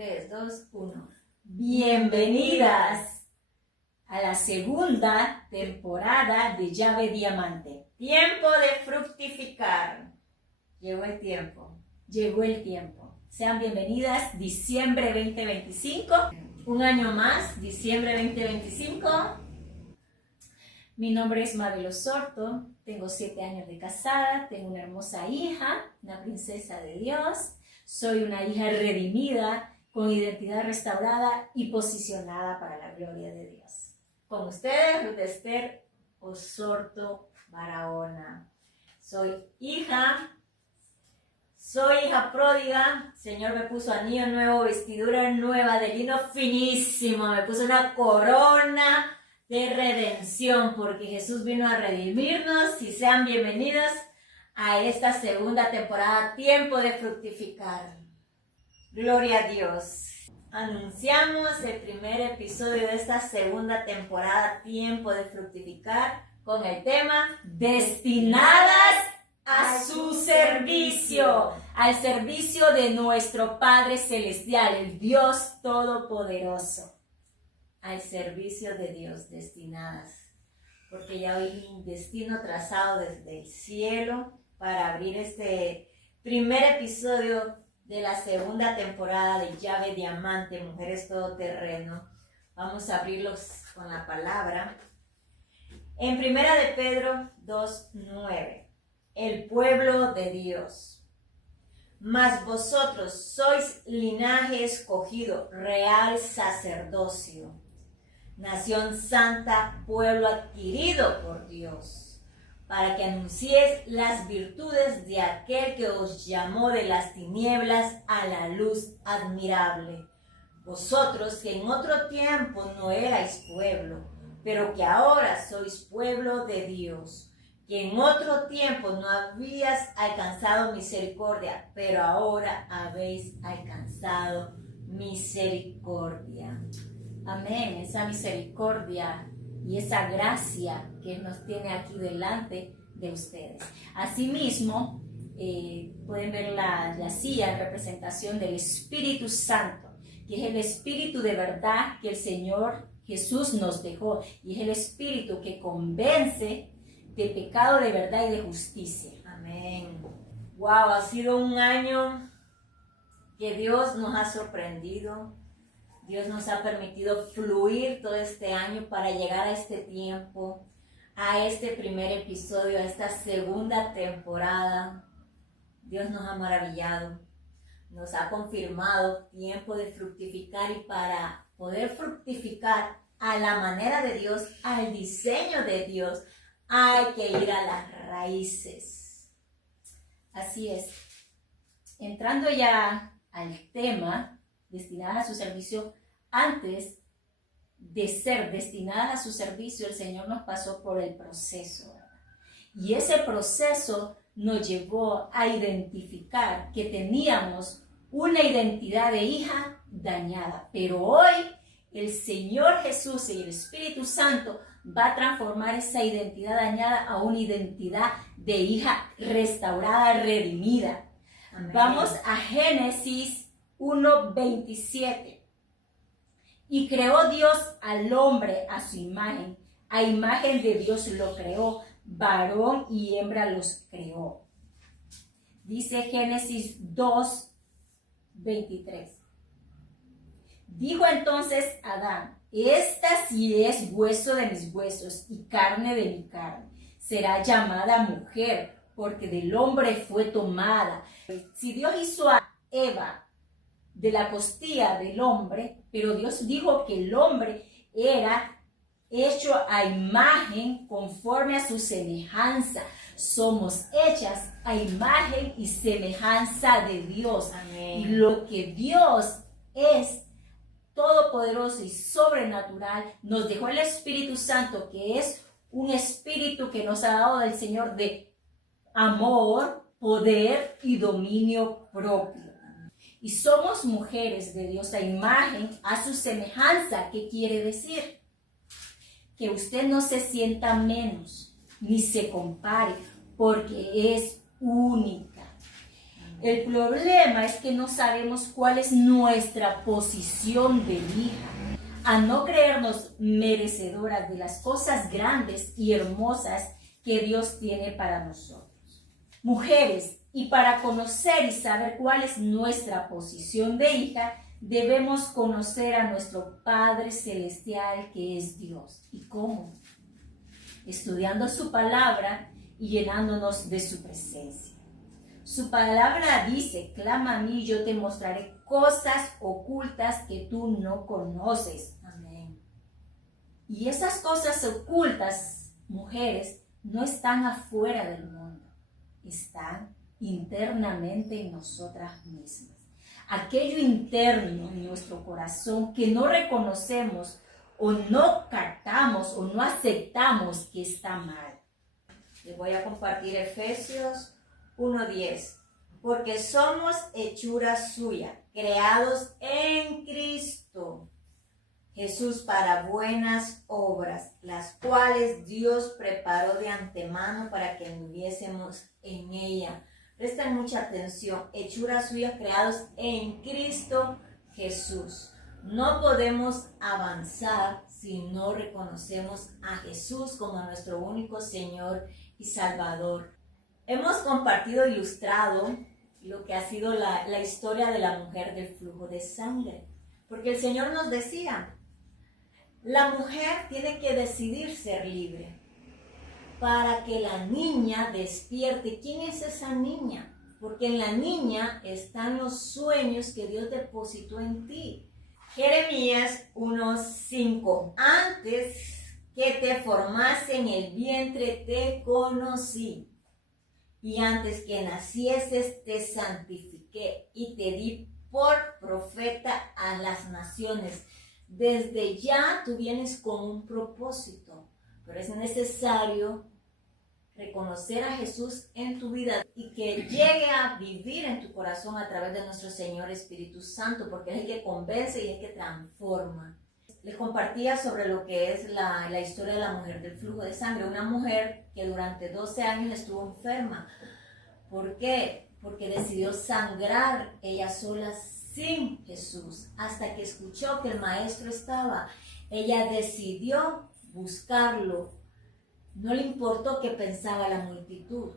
3, 2, 1. Bienvenidas a la segunda temporada de Llave Diamante. Tiempo de fructificar. Llegó el tiempo. Llegó el tiempo. Sean bienvenidas, diciembre 2025. Un año más, diciembre 2025. Mi nombre es Mabel Osorto. Tengo 7 años de casada. Tengo una hermosa hija, una princesa de Dios. Soy una hija redimida, con identidad restaurada y posicionada para la gloria de Dios. Con ustedes, Ruth Esther Osorto Barahona. Soy hija pródiga. El Señor me puso anillo nuevo, vestidura nueva de lino finísimo. Me puso una corona de redención porque Jesús vino a redimirnos. Y sean bienvenidos a esta segunda temporada, Tiempo de Fructificar. Gloria a Dios. Anunciamos el primer episodio de esta segunda temporada, Tiempo de Fructificar, con el tema Destinadas a su servicio, al servicio de nuestro Padre Celestial, el Dios Todopoderoso. Al servicio de Dios, destinadas. Porque ya hay un destino trazado desde el cielo para abrir este primer episodio de la segunda temporada de Llave Diamante, Mujeres Todoterreno. Vamos a abrirlos con la palabra. En Primera de Pedro 2:9, el pueblo de Dios. Mas vosotros sois linaje escogido, real sacerdocio, nación santa, pueblo adquirido por Dios, para que anunciéis las virtudes de aquel que os llamó de las tinieblas a la luz admirable. Vosotros que en otro tiempo no erais pueblo, pero que ahora sois pueblo de Dios, que en otro tiempo no habías alcanzado misericordia, pero ahora habéis alcanzado misericordia. Amén. Esa misericordia y esa gracia que nos tiene aquí delante de ustedes. Asimismo, pueden ver la silla en representación del Espíritu Santo, que es el Espíritu de verdad que el Señor Jesús nos dejó, y es el Espíritu que convence de pecado, de verdad y de justicia. Amén. Wow, ha sido un año que Dios nos ha sorprendido. Dios nos ha permitido fluir todo este año para llegar a este tiempo, a este primer episodio, a esta segunda temporada. Dios nos ha maravillado, nos ha confirmado tiempo de fructificar, y para poder fructificar a la manera de Dios, al diseño de Dios, hay que ir a las raíces. Así es. Entrando ya al tema, destinadas a su servicio, antes de ser destinadas a su servicio, el Señor nos pasó por el proceso, ¿verdad? Y ese proceso nos llevó a identificar que teníamos una identidad de hija dañada, pero hoy el Señor Jesús y el Espíritu Santo va a transformar esa identidad dañada a una identidad de hija restaurada, redimida. Amén. Vamos a Génesis 1:27. Y creó Dios al hombre a su imagen, a imagen de Dios lo creó, varón y hembra los creó. Dice Génesis 2:23. Dijo entonces Adán: esta sí es hueso de mis huesos y carne de mi carne. Será llamada mujer, porque del hombre fue tomada. Si Dios hizo a Eva de la costilla del hombre, pero Dios dijo que el hombre era hecho a imagen conforme a su semejanza. Somos hechas a imagen y semejanza de Dios. Amén. Y lo que Dios es todopoderoso y sobrenatural, nos dejó el Espíritu Santo, que es un espíritu que nos ha dado del Señor de amor, poder y dominio propio. Y somos mujeres de Dios a imagen, a su semejanza. ¿Qué quiere decir? Que usted no se sienta menos, ni se compare, porque es única. El problema es que no sabemos cuál es nuestra posición de hija. A no creernos merecedoras de las cosas grandes y hermosas que Dios tiene para nosotros. Mujeres, y para conocer y saber cuál es nuestra posición de hija, debemos conocer a nuestro Padre Celestial, que es Dios. ¿Y cómo? Estudiando su palabra y llenándonos de su presencia. Su palabra dice: clama a mí, yo te mostraré cosas ocultas que tú no conoces. Amén. Y esas cosas ocultas, mujeres, no están afuera del mundo, están internamente en nosotras mismas. Aquello interno en nuestro corazón que no reconocemos o no captamos o no aceptamos que está mal. Les voy a compartir Efesios 1:10. Porque somos hechura suya, creados en Cristo Jesús para buenas obras, las cuales Dios preparó de antemano para que anduviésemos en ella. Presten mucha atención. Hechura suya, creados en Cristo Jesús. No podemos avanzar si no reconocemos a Jesús como nuestro único Señor y Salvador. Hemos compartido, ilustrado lo que ha sido la historia de la mujer del flujo de sangre. Porque el Señor nos decía, la mujer tiene que decidir ser libre para que la niña despierte. ¿Quién es esa niña? Porque en la niña están los sueños que Dios depositó en ti. Jeremías 1:5. Antes que te formase en el vientre te conocí, y antes que nacieses te santifiqué y te di por profeta a las naciones. Desde ya tú vienes con un propósito, pero es necesario reconocer a Jesús en tu vida y que llegue a vivir en tu corazón a través de nuestro Señor Espíritu Santo, porque es el que convence y es el que transforma. Les compartía sobre lo que es la historia de la mujer del flujo de sangre, una mujer que durante 12 años estuvo enferma. ¿Por qué? Porque decidió sangrar ella sola sin Jesús, hasta que escuchó que el maestro estaba. Ella decidió buscarlo. No le importó qué pensaba la multitud.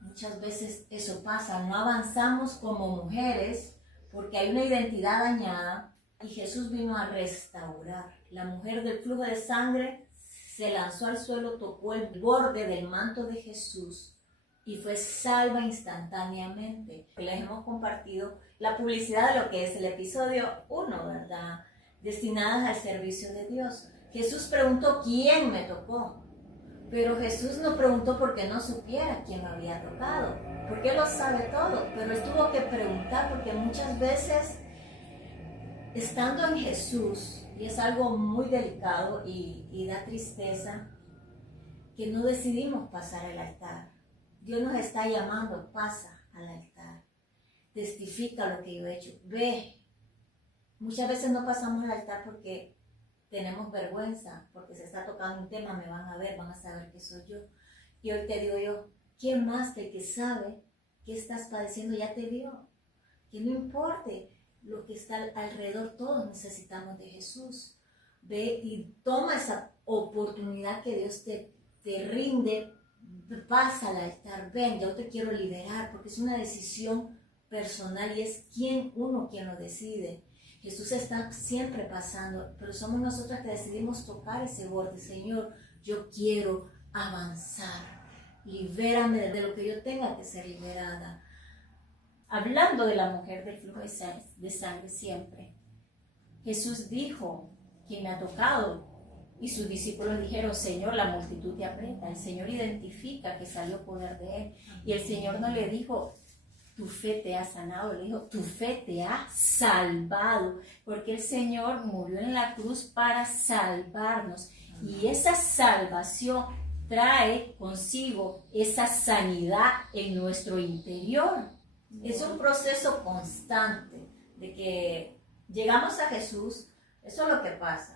Muchas veces eso pasa, no avanzamos como mujeres porque hay una identidad dañada y Jesús vino a restaurar. La mujer del flujo de sangre se lanzó al suelo, tocó el borde del manto de Jesús y fue salva instantáneamente. Les hemos compartido la publicidad de lo que es el episodio 1, ¿verdad? Destinadas al servicio de Dios. Jesús preguntó quién me tocó, pero Jesús no preguntó porque no supiera quién lo había tocado, porque Él lo sabe todo, pero Él tuvo que preguntar porque muchas veces, estando en Jesús, y es algo muy delicado y da tristeza, que no decidimos pasar al altar. Dios nos está llamando, pasa al altar, testifica lo que yo he hecho, ve. Muchas veces no pasamos al altar porque tenemos vergüenza, porque se está tocando un tema, me van a ver, van a saber que soy yo. Y hoy te digo yo, ¿quién más que el que sabe qué estás padeciendo ya te vio? Que no importe lo que está alrededor, todos necesitamos de Jesús. Ve y toma esa oportunidad que Dios te rinde, pasa al altar, ven, yo te quiero liberar, porque es una decisión personal y es uno quien lo decide. Jesús está siempre pasando, pero somos nosotras que decidimos tocar ese borde. Señor, yo quiero avanzar, libérame de lo que yo tenga que ser liberada. Hablando de la mujer del flujo de sangre siempre, Jesús dijo, ¿quién me ha tocado? Y sus discípulos dijeron, Señor, la multitud te aprieta. El Señor identifica que salió poder de Él. Y el Señor no le dijo, tu fe te ha sanado, le dijo, tu fe te ha salvado, porque el Señor murió en la cruz para salvarnos. Y esa salvación trae consigo esa sanidad en nuestro interior. Es un proceso constante de que llegamos a Jesús. Eso es lo que pasa.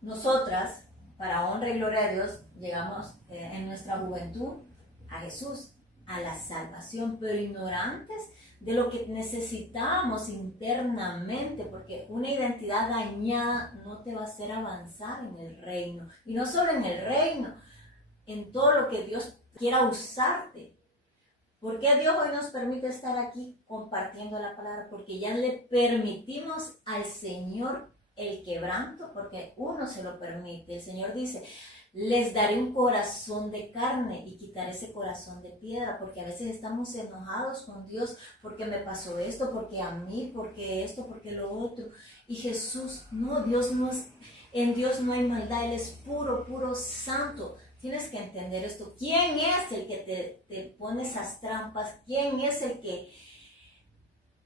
Nosotras, para honra y gloria a Dios, llegamos en nuestra juventud a Jesús, a la salvación, pero ignorantes de lo que necesitamos internamente, porque una identidad dañada no te va a hacer avanzar en el reino. Y no solo en el reino, en todo lo que Dios quiera usarte. ¿Por qué Dios hoy nos permite estar aquí compartiendo la palabra? Porque ya le permitimos al Señor el quebranto, porque uno se lo permite. El Señor dice, les daré un corazón de carne y quitaré ese corazón de piedra, porque a veces estamos enojados con Dios, porque me pasó esto, porque a mí, porque esto, porque lo otro. Y Jesús, no, en Dios no hay maldad, Él es puro, puro santo. Tienes que entender esto. ¿Quién es el que te pone esas trampas? ¿Quién es el que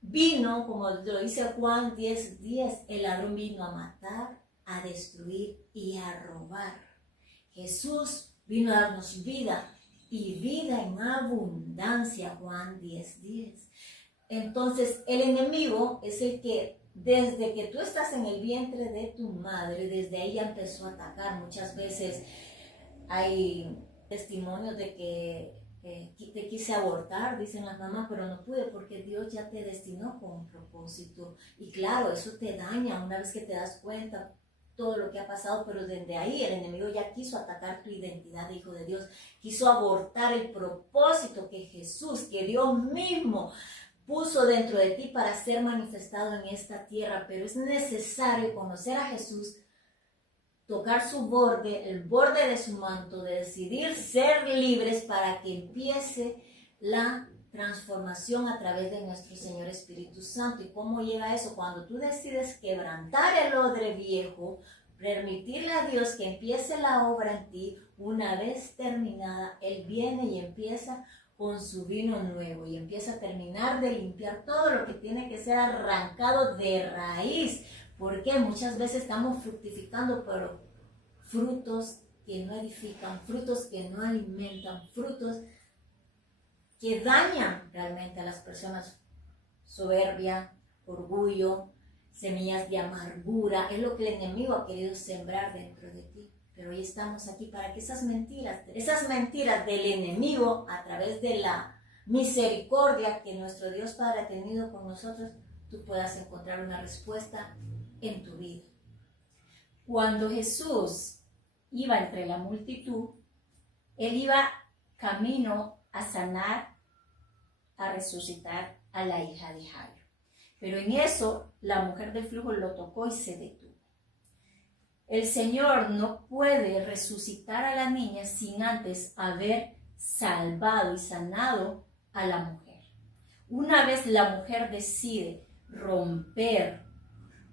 vino, como lo dice Juan 10:10, el ladrón vino a matar, a destruir y a robar? Jesús vino a darnos vida y vida en abundancia, Juan 10:10. Entonces, el enemigo es el que desde que tú estás en el vientre de tu madre, desde ahí ya empezó a atacar. Muchas veces hay testimonios de que te quise abortar, dicen las mamás, pero no pude porque Dios ya te destinó con un propósito. Y claro, eso te daña una vez que te das cuenta todo lo que ha pasado, pero desde ahí el enemigo ya quiso atacar tu identidad de hijo de Dios, quiso abortar el propósito que Jesús, que Dios mismo puso dentro de ti para ser manifestado en esta tierra. Pero es necesario conocer a Jesús, tocar su borde, el borde de su manto, de decidir ser libres para que empiece la transformación a través de nuestro Señor Espíritu Santo. ¿Y cómo llega eso? Cuando tú decides quebrantar el odre viejo, permitirle a Dios que empiece la obra en ti, una vez terminada, Él viene y empieza con su vino nuevo y empieza a terminar de limpiar todo lo que tiene que ser arrancado de raíz. Porque muchas veces estamos fructificando, pero frutos que no edifican, frutos que no alimentan, frutos que dañan realmente a las personas. Soberbia, orgullo, semillas de amargura, es lo que el enemigo ha querido sembrar dentro de ti. Pero hoy estamos aquí para que esas mentiras del enemigo, a través de la misericordia que nuestro Dios Padre ha tenido con nosotros, tú puedas encontrar una respuesta en tu vida. Cuando Jesús iba entre la multitud, Él iba camino a sanar, a resucitar a la hija de Jairo. Pero en eso la mujer del flujo lo tocó y se detuvo. El Señor no puede resucitar a la niña sin antes haber salvado y sanado a la mujer. Una vez la mujer decide romper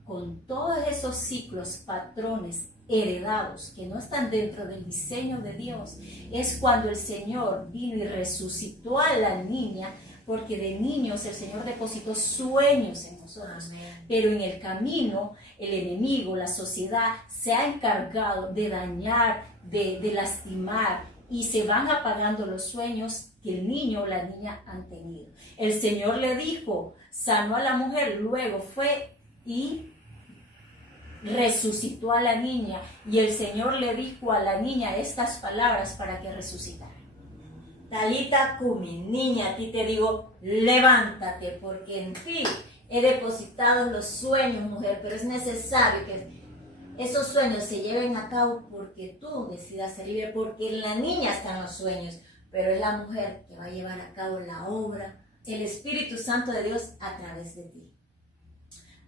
con todos esos ciclos, patrones heredados que no están dentro del diseño de Dios, es cuando el Señor vino y resucitó a la niña, porque de niños el Señor depositó sueños en nosotros. Amén. Pero en el camino el enemigo, la sociedad, se ha encargado de dañar, de lastimar, y se van apagando los sueños que el niño o la niña han tenido. El Señor le dijo, sanó a la mujer, luego fue y resucitó a la niña, y el Señor le dijo a la niña estas palabras para que resucitara. Talita Kumi, niña, a ti te digo, levántate, porque en ti he depositado los sueños, mujer, pero es necesario que esos sueños se lleven a cabo porque tú decidas ser libre, porque en la niña están los sueños, pero es la mujer que va a llevar a cabo la obra, el Espíritu Santo de Dios a través de ti.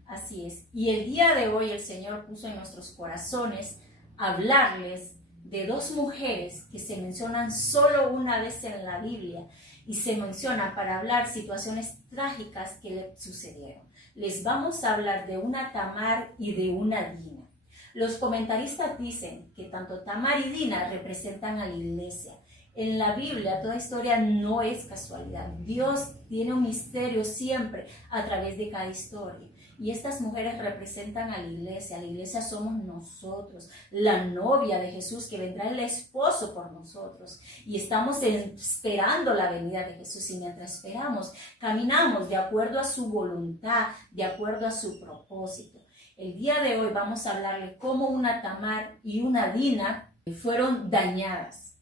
Así es. Y el día de hoy el Señor puso en nuestros corazones hablarles de dos mujeres que se mencionan solo una vez en la Biblia y se mencionan para hablar situaciones trágicas que le sucedieron. Les vamos a hablar de una Tamar y de una Dina. Los comentaristas dicen que tanto Tamar y Dina representan a la iglesia. En la Biblia toda historia no es casualidad. Dios tiene un misterio siempre a través de cada historia. Y estas mujeres representan a la iglesia somos nosotros, la novia de Jesús, que vendrá el esposo por nosotros. Y estamos esperando la venida de Jesús, y mientras esperamos, caminamos de acuerdo a su voluntad, de acuerdo a su propósito. El día de hoy vamos a hablarle cómo una Tamar y una Dina fueron dañadas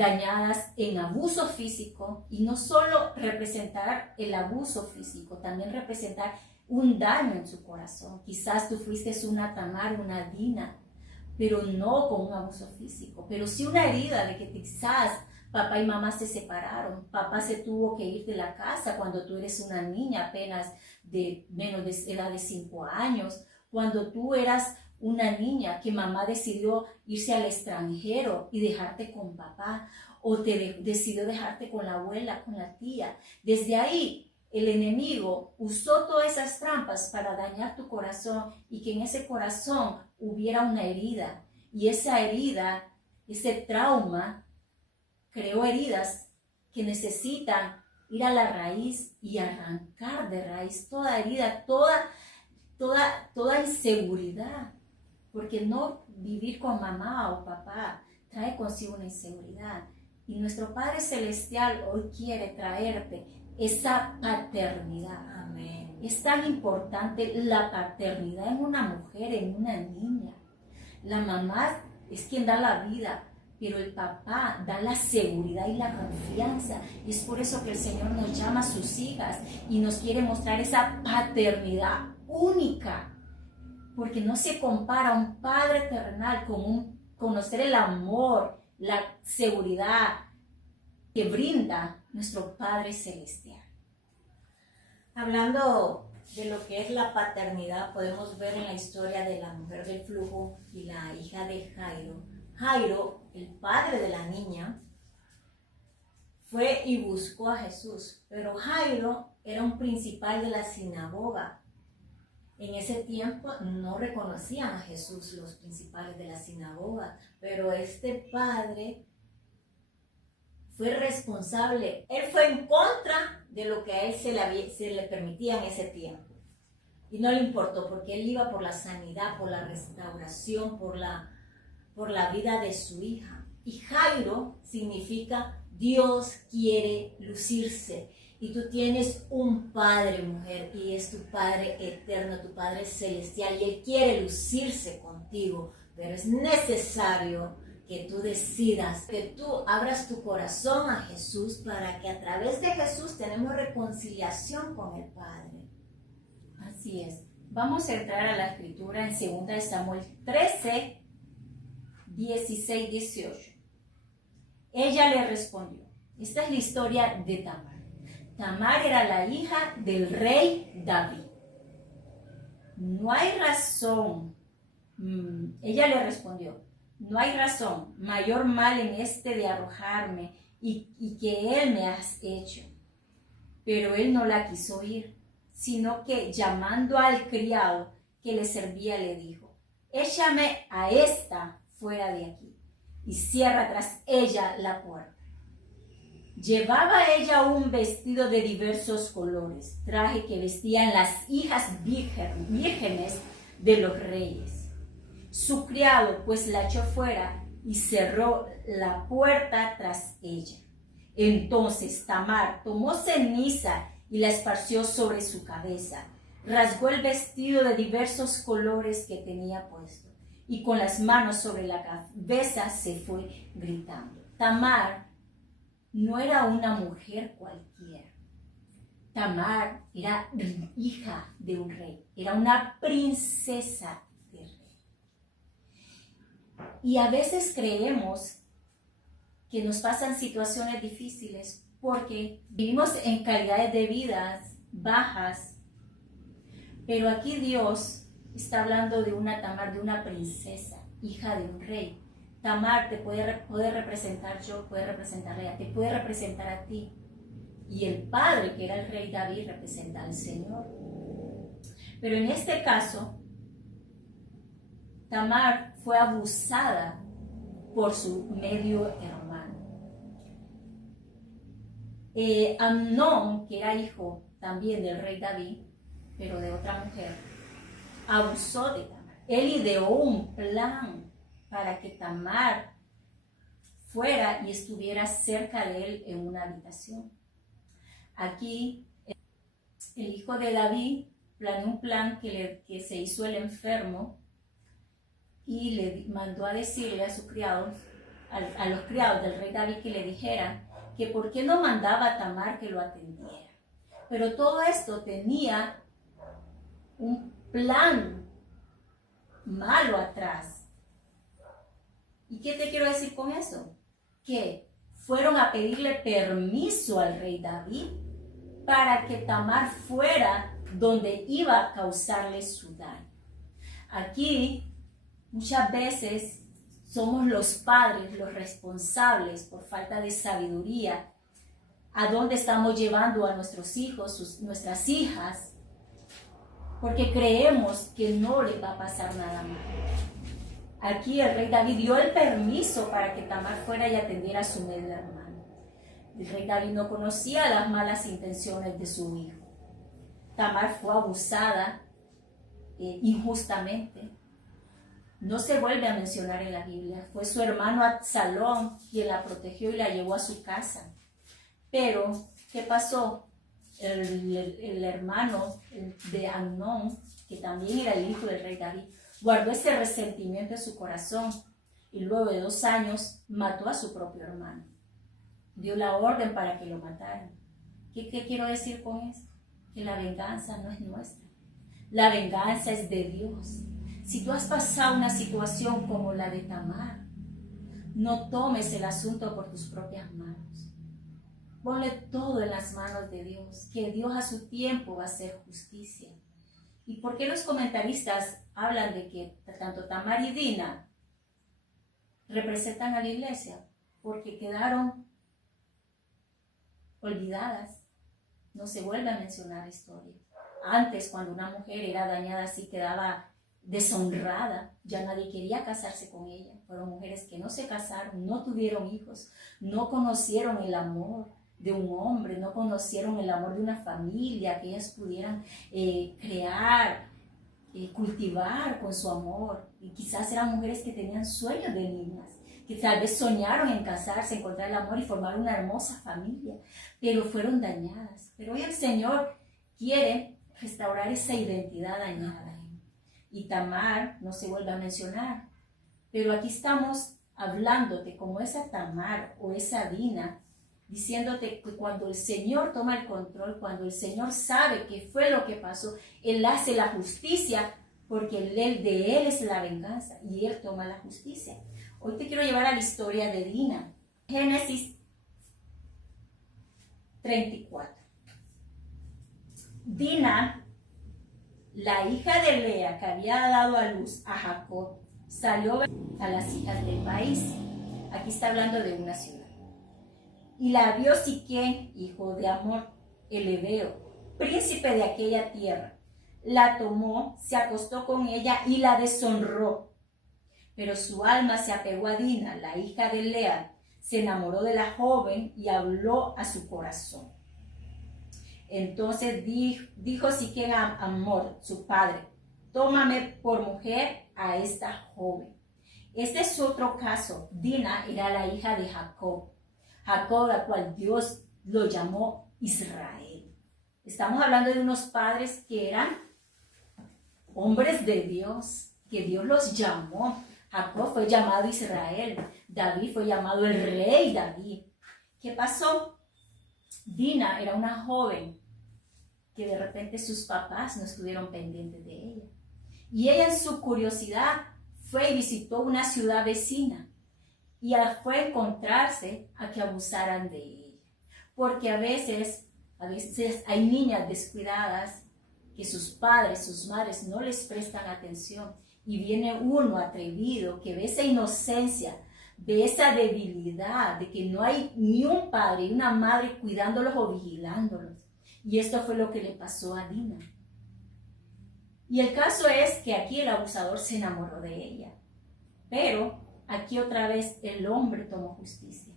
dañadas en abuso físico, y no solo representar el abuso físico, también representar un daño en su corazón. Quizás tú fuiste una Tamar, una Dina, pero no con un abuso físico, pero sí una herida de que quizás papá y mamá se separaron, papá se tuvo que ir de la casa cuando tú eres una niña apenas de menos de edad de 5 años, cuando tú eras una niña que mamá decidió irse al extranjero y dejarte con papá, o decidió dejarte con la abuela, con la tía. Desde ahí el enemigo usó todas esas trampas para dañar tu corazón y que en ese corazón hubiera una herida. Y esa herida, ese trauma, creó heridas que necesitan ir a la raíz y arrancar de raíz toda herida, toda inseguridad. Porque no vivir con mamá o papá trae consigo una inseguridad. Y nuestro Padre Celestial hoy quiere traerte esa paternidad. Amén. Es tan importante la paternidad en una mujer, en una niña. La mamá es quien da la vida, pero el papá da la seguridad y la confianza. Y es por eso que el Señor nos llama a sus hijas y nos quiere mostrar esa paternidad única. Porque no se compara un Padre terrenal con conocer el amor, la seguridad que brinda nuestro Padre Celestial. Hablando de lo que es la paternidad, podemos ver en la historia de la mujer del flujo y la hija de Jairo. Jairo, el padre de la niña, fue y buscó a Jesús, pero Jairo era un principal de la sinagoga. En ese tiempo no reconocían a Jesús los principales de la sinagoga, pero este padre fue responsable. Él fue en contra de lo que a él se le permitía en ese tiempo. Y no le importó, porque él iba por la sanidad, por la restauración, por la vida de su hija. Y Jairo significa Dios quiere lucirse. Y tú tienes un Padre, mujer, y es tu Padre eterno, tu Padre celestial, y Él quiere lucirse contigo, pero es necesario que tú decidas, que tú abras tu corazón a Jesús, para que a través de Jesús tenemos reconciliación con el Padre. Así es. Vamos a entrar a la escritura en 2 Samuel 13, 16, 18. Ella le respondió. Esta es la historia de Tamar. Tamar era la hija del rey David. No hay razón, ella le respondió, no hay razón, mayor mal en este de arrojarme y que él me has hecho. Pero él no la quiso oír, sino que llamando al criado que le servía le dijo, échame a esta fuera de aquí y cierra tras ella la puerta. Llevaba ella un vestido de diversos colores, traje que vestían las hijas vírgenes de los reyes. Su criado pues la echó fuera y cerró la puerta tras ella. Entonces Tamar tomó ceniza y la esparció sobre su cabeza, rasgó el vestido de diversos colores que tenía puesto y con las manos sobre la cabeza se fue gritando. Tamar no era una mujer cualquiera. Tamar era hija de un rey, era una princesa de rey. Y a veces creemos que nos pasan situaciones difíciles porque vivimos en calidades de vidas bajas, pero aquí Dios está hablando de una Tamar, de una princesa, hija de un rey. Tamar te puede representar yo, puede representar a ella, te puede representar a ti. Y el padre, que era el rey David, representa al Señor. Pero en este caso, Tamar fue abusada por su medio hermano. Amnón, que era hijo también del rey David, pero de otra mujer, abusó de Tamar. Él ideó un plan para que Tamar fuera y estuviera cerca de él en una habitación. Aquí el hijo de David planeó un plan que se hizo el enfermo y le mandó a decirle a su criado a los criados del rey David que le dijeran que por qué no mandaba a Tamar que lo atendiera. Pero todo esto tenía un plan malo atrás. ¿Y qué te quiero decir con eso? Que fueron a pedirle permiso al rey David para que Tamar fuera donde iba a causarle su daño. Aquí muchas veces somos los padres los responsables por falta de sabiduría a dónde estamos llevando a nuestros hijos, nuestras hijas, porque creemos que no les va a pasar nada mal. Aquí el rey David dio el permiso para que Tamar fuera y atendiera a su medio hermano. El rey David no conocía las malas intenciones de su hijo. Tamar fue abusada injustamente. No se vuelve a mencionar en la Biblia. Fue su hermano Absalón quien la protegió y la llevó a su casa. Pero, ¿qué pasó? El hermano de Amnón, que también era el hijo del rey David, guardó ese resentimiento en su corazón y luego de 2 años mató a su propio hermano. Dio la orden para que lo mataran. ¿Qué quiero decir con esto? Que la venganza no es nuestra. La venganza es de Dios. Si tú has pasado una situación como la de Tamar, no tomes el asunto por tus propias manos. Ponle todo en las manos de Dios, que Dios a su tiempo va a hacer justicia. ¿Y por qué los comentaristas hablan de que tanto Tamar y Dina representan a la iglesia? Porque quedaron olvidadas. No se vuelve a mencionar la historia. Antes, cuando una mujer era dañada así, quedaba deshonrada, ya nadie quería casarse con ella. Fueron mujeres que no se casaron, no tuvieron hijos, no conocieron el amor de un hombre, no conocieron el amor de una familia, que ellas pudieran crear, cultivar con su amor. Y quizás eran mujeres que tenían sueños de niñas, que tal vez soñaron en casarse, encontrar el amor y formar una hermosa familia, pero fueron dañadas. Pero hoy el Señor quiere restaurar esa identidad dañada. Y Tamar no se vuelve a mencionar. Pero aquí estamos hablándote como esa Tamar o esa Dina, diciéndote que cuando el Señor toma el control, cuando el Señor sabe qué fue lo que pasó, Él hace la justicia, porque de Él es la venganza y Él toma la justicia. Hoy te quiero llevar a la historia de Dina. Génesis 34. Dina, la hija de Lea, que había dado a luz a Jacob, salió a las hijas del país. Aquí está hablando de una ciudad. Y la vio Siquem, hijo de Amor, el heveo, príncipe de aquella tierra. La tomó, se acostó con ella y la deshonró. Pero su alma se apegó a Dina, la hija de Lea, se enamoró de la joven y habló a su corazón. Entonces dijo Siquem a Amor, su padre: tómame por mujer a esta joven. Este es otro caso. Dina era la hija de Jacob, la cual Dios lo llamó Israel. Estamos hablando de unos padres que eran hombres de Dios, que Dios los llamó. Jacob fue llamado Israel, David fue llamado el rey David. ¿Qué pasó? Dina era una joven que de repente sus papás no estuvieron pendientes de ella. Y ella en su curiosidad fue y visitó una ciudad vecina y fue a encontrarse a que abusaran de ella. Porque a veces hay niñas descuidadas que sus padres, sus madres no les prestan atención y viene uno atrevido que ve esa inocencia, ve esa debilidad de que no hay ni un padre y una madre cuidándolos o vigilándolos. Y esto fue lo que le pasó a Dina. Y el caso es que aquí el abusador se enamoró de ella. Pero aquí otra vez el hombre tomó justicia.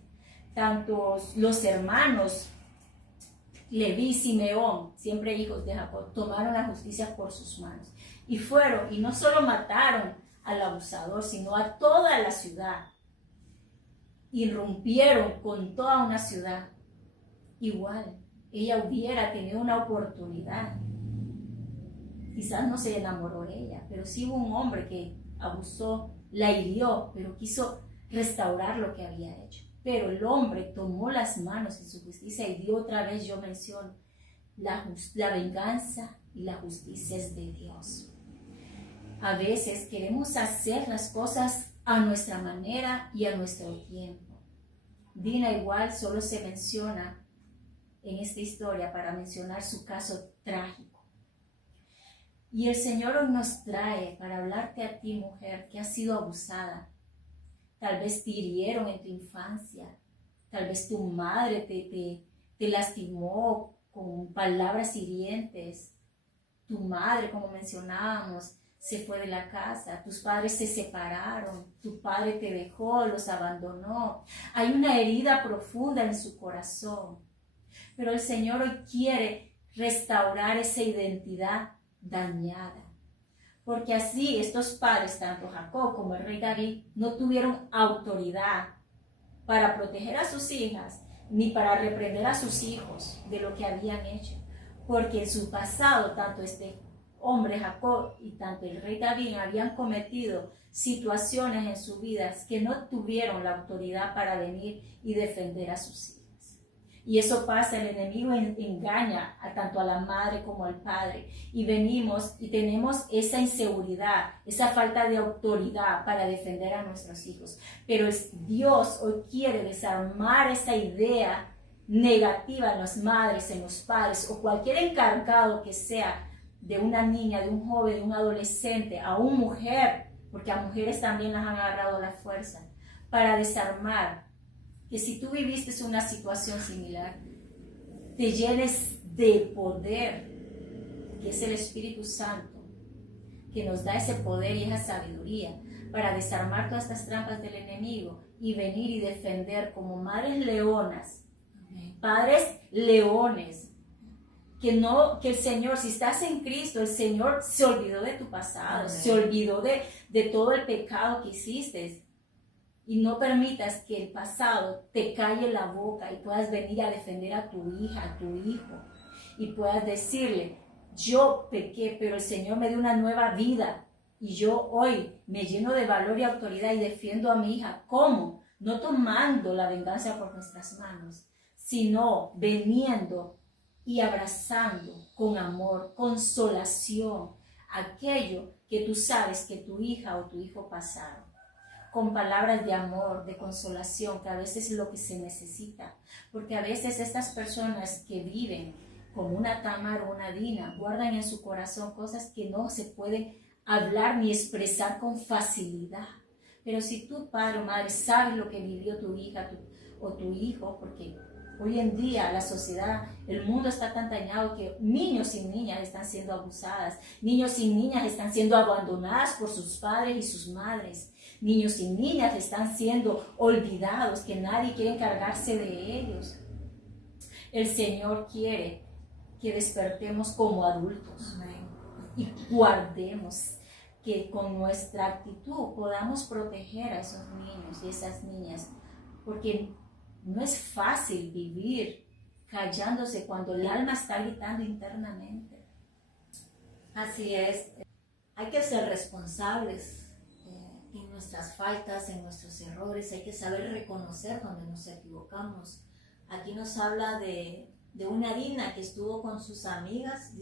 Tanto los hermanos Leví y Simeón, siempre hijos de Jacob, tomaron la justicia por sus manos. Y fueron, y no solo mataron al abusador, sino a toda la ciudad. Irrumpieron con toda una ciudad. Igual, ella hubiera tenido una oportunidad. Quizás no se enamoró de ella, pero sí hubo un hombre que abusó, la hirió, pero quiso restaurar lo que había hecho. Pero el hombre tomó las manos en su justicia y dio otra vez, yo menciono, la venganza y la justicia es de Dios. A veces queremos hacer las cosas a nuestra manera y a nuestro tiempo. Dina igual solo se menciona en esta historia para mencionar su caso trágico. Y el Señor hoy nos trae para hablarte a ti, mujer, que has sido abusada. Tal vez te hirieron en tu infancia. Tal vez tu madre te lastimó con palabras hirientes. Tu madre, como mencionábamos, se fue de la casa. Tus padres se separaron. Tu padre te dejó, los abandonó. Hay una herida profunda en su corazón. Pero el Señor hoy quiere restaurar esa identidad dañada. Porque así estos padres, tanto Jacob como el rey David, no tuvieron autoridad para proteger a sus hijas ni para reprender a sus hijos de lo que habían hecho. Porque en su pasado, tanto este hombre Jacob y tanto el rey David habían cometido situaciones en sus vidas que no tuvieron la autoridad para venir y defender a sus hijas. Y eso pasa, el enemigo engaña tanto a la madre como al padre. Y venimos y tenemos esa inseguridad, esa falta de autoridad para defender a nuestros hijos. Pero Dios hoy quiere desarmar esa idea negativa en las madres, en los padres o cualquier encargado que sea de una niña, de un joven, de un adolescente, a una mujer, porque a mujeres también las han agarrado la fuerza, para desarmar. Que si tú viviste una situación similar, te llenes de poder, que es el Espíritu Santo, que nos da ese poder y esa sabiduría para desarmar todas estas trampas del enemigo y venir y defender como madres leonas, padres leones, que el Señor, si estás en Cristo, el Señor se olvidó de tu pasado, amén, se olvidó de todo el pecado que hiciste. Y no permitas que el pasado te calle la boca y puedas venir a defender a tu hija, a tu hijo. Y puedas decirle, yo pequé, pero el Señor me dio una nueva vida. Y yo hoy me lleno de valor y autoridad y defiendo a mi hija. ¿Cómo? No tomando la venganza por nuestras manos, sino veniendo y abrazando con amor, consolación, aquello que tú sabes que tu hija o tu hijo pasaron. Con palabras de amor, de consolación, que a veces es lo que se necesita. Porque a veces estas personas que viven como una Tamar o una Dina, guardan en su corazón cosas que no se pueden hablar ni expresar con facilidad. Pero si tú, padre o madre, sabes lo que vivió tu hija o tu hijo, porque hoy en día la sociedad, el mundo está tan dañado que niños y niñas están siendo abusadas, niños y niñas están siendo abandonadas por sus padres y sus madres. Niños y niñas están siendo olvidados, que nadie quiere encargarse de ellos. El Señor quiere que despertemos como adultos. Amén. Y guardemos, que con nuestra actitud podamos proteger a esos niños y esas niñas. Porque no es fácil vivir callándose cuando el alma está gritando internamente. Así es. Hay que ser responsables en nuestras faltas, en nuestros errores. Hay que saber reconocer donde nos equivocamos. Aquí nos habla de una Dina que estuvo con sus amigas.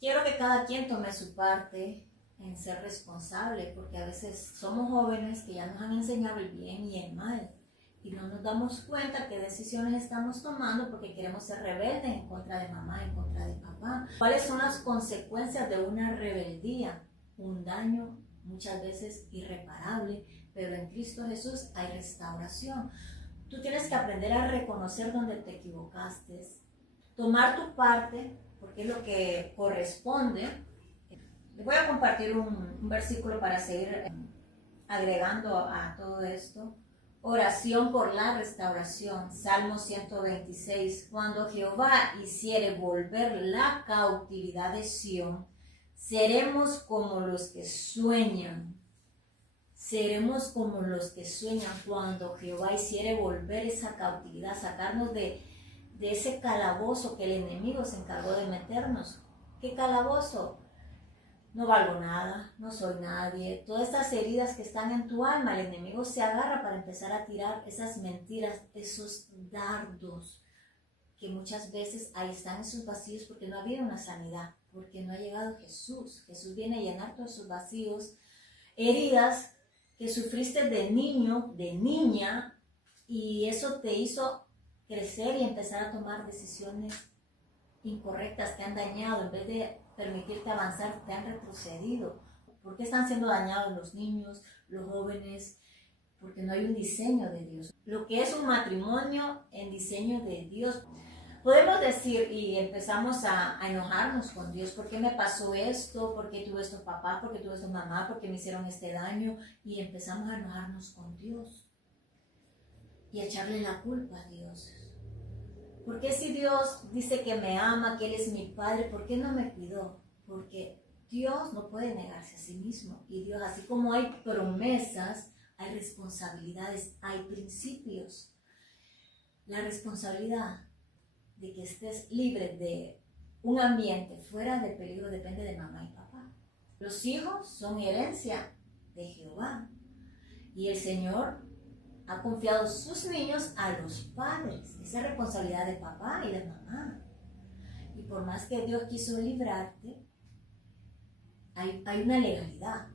Quiero que cada quien tome su parte en ser responsable, porque a veces somos jóvenes que ya nos han enseñado el bien y el mal y no nos damos cuenta qué decisiones estamos tomando porque queremos ser rebeldes en contra de mamá, en contra de papá. ¿Cuáles son las consecuencias de una rebeldía? Un daño muchas veces irreparable, pero en Cristo Jesús hay restauración. Tú tienes que aprender a reconocer donde te equivocaste, tomar tu parte, porque es lo que corresponde. Les voy a compartir un versículo para seguir agregando a todo esto. Oración por la restauración, Salmo 126. Cuando Jehová hiciere volver la cautividad de Sión, seremos como los que sueñan. Seremos como los que sueñan cuando Jehová hiciere volver esa cautividad, sacarnos de ese calabozo que el enemigo se encargó de meternos. ¿Qué calabozo? no valgo nada, no soy nadie. Todas estas heridas que están en tu alma, el enemigo se agarra para empezar a tirar esas mentiras, esos dardos, que muchas veces ahí están esos vacíos porque no ha habido una sanidad, porque no ha llegado Jesús. Jesús viene a llenar todos esos vacíos, heridas que sufriste de niño, de niña, y eso te hizo crecer y empezar a tomar decisiones incorrectas, te han dañado. En vez de permitirte avanzar, te han retrocedido. ¿Por qué están siendo dañados los niños, los jóvenes? Porque no hay un diseño de Dios. Lo que es un matrimonio en diseño de Dios. Podemos decir y empezamos a enojarnos con Dios. ¿Por qué me pasó esto? ¿Por qué tuve esto papá? ¿Por qué tuve esto mamá? ¿Por qué me hicieron este daño? Y empezamos a enojarnos con Dios y a echarle la culpa a Dios. ¿Por qué si Dios dice que me ama, que Él es mi Padre, por qué no me cuidó? Porque Dios no puede negarse a sí mismo. Y Dios, así como hay promesas, hay responsabilidades, hay principios. La responsabilidad de que estés libre de un ambiente fuera de peligro depende de mamá y papá. Los hijos son herencia de Jehová. Y el Señor ha confiado sus niños a los padres. Esa es responsabilidad de papá y de mamá. Y por más que Dios quiso librarte, hay una legalidad.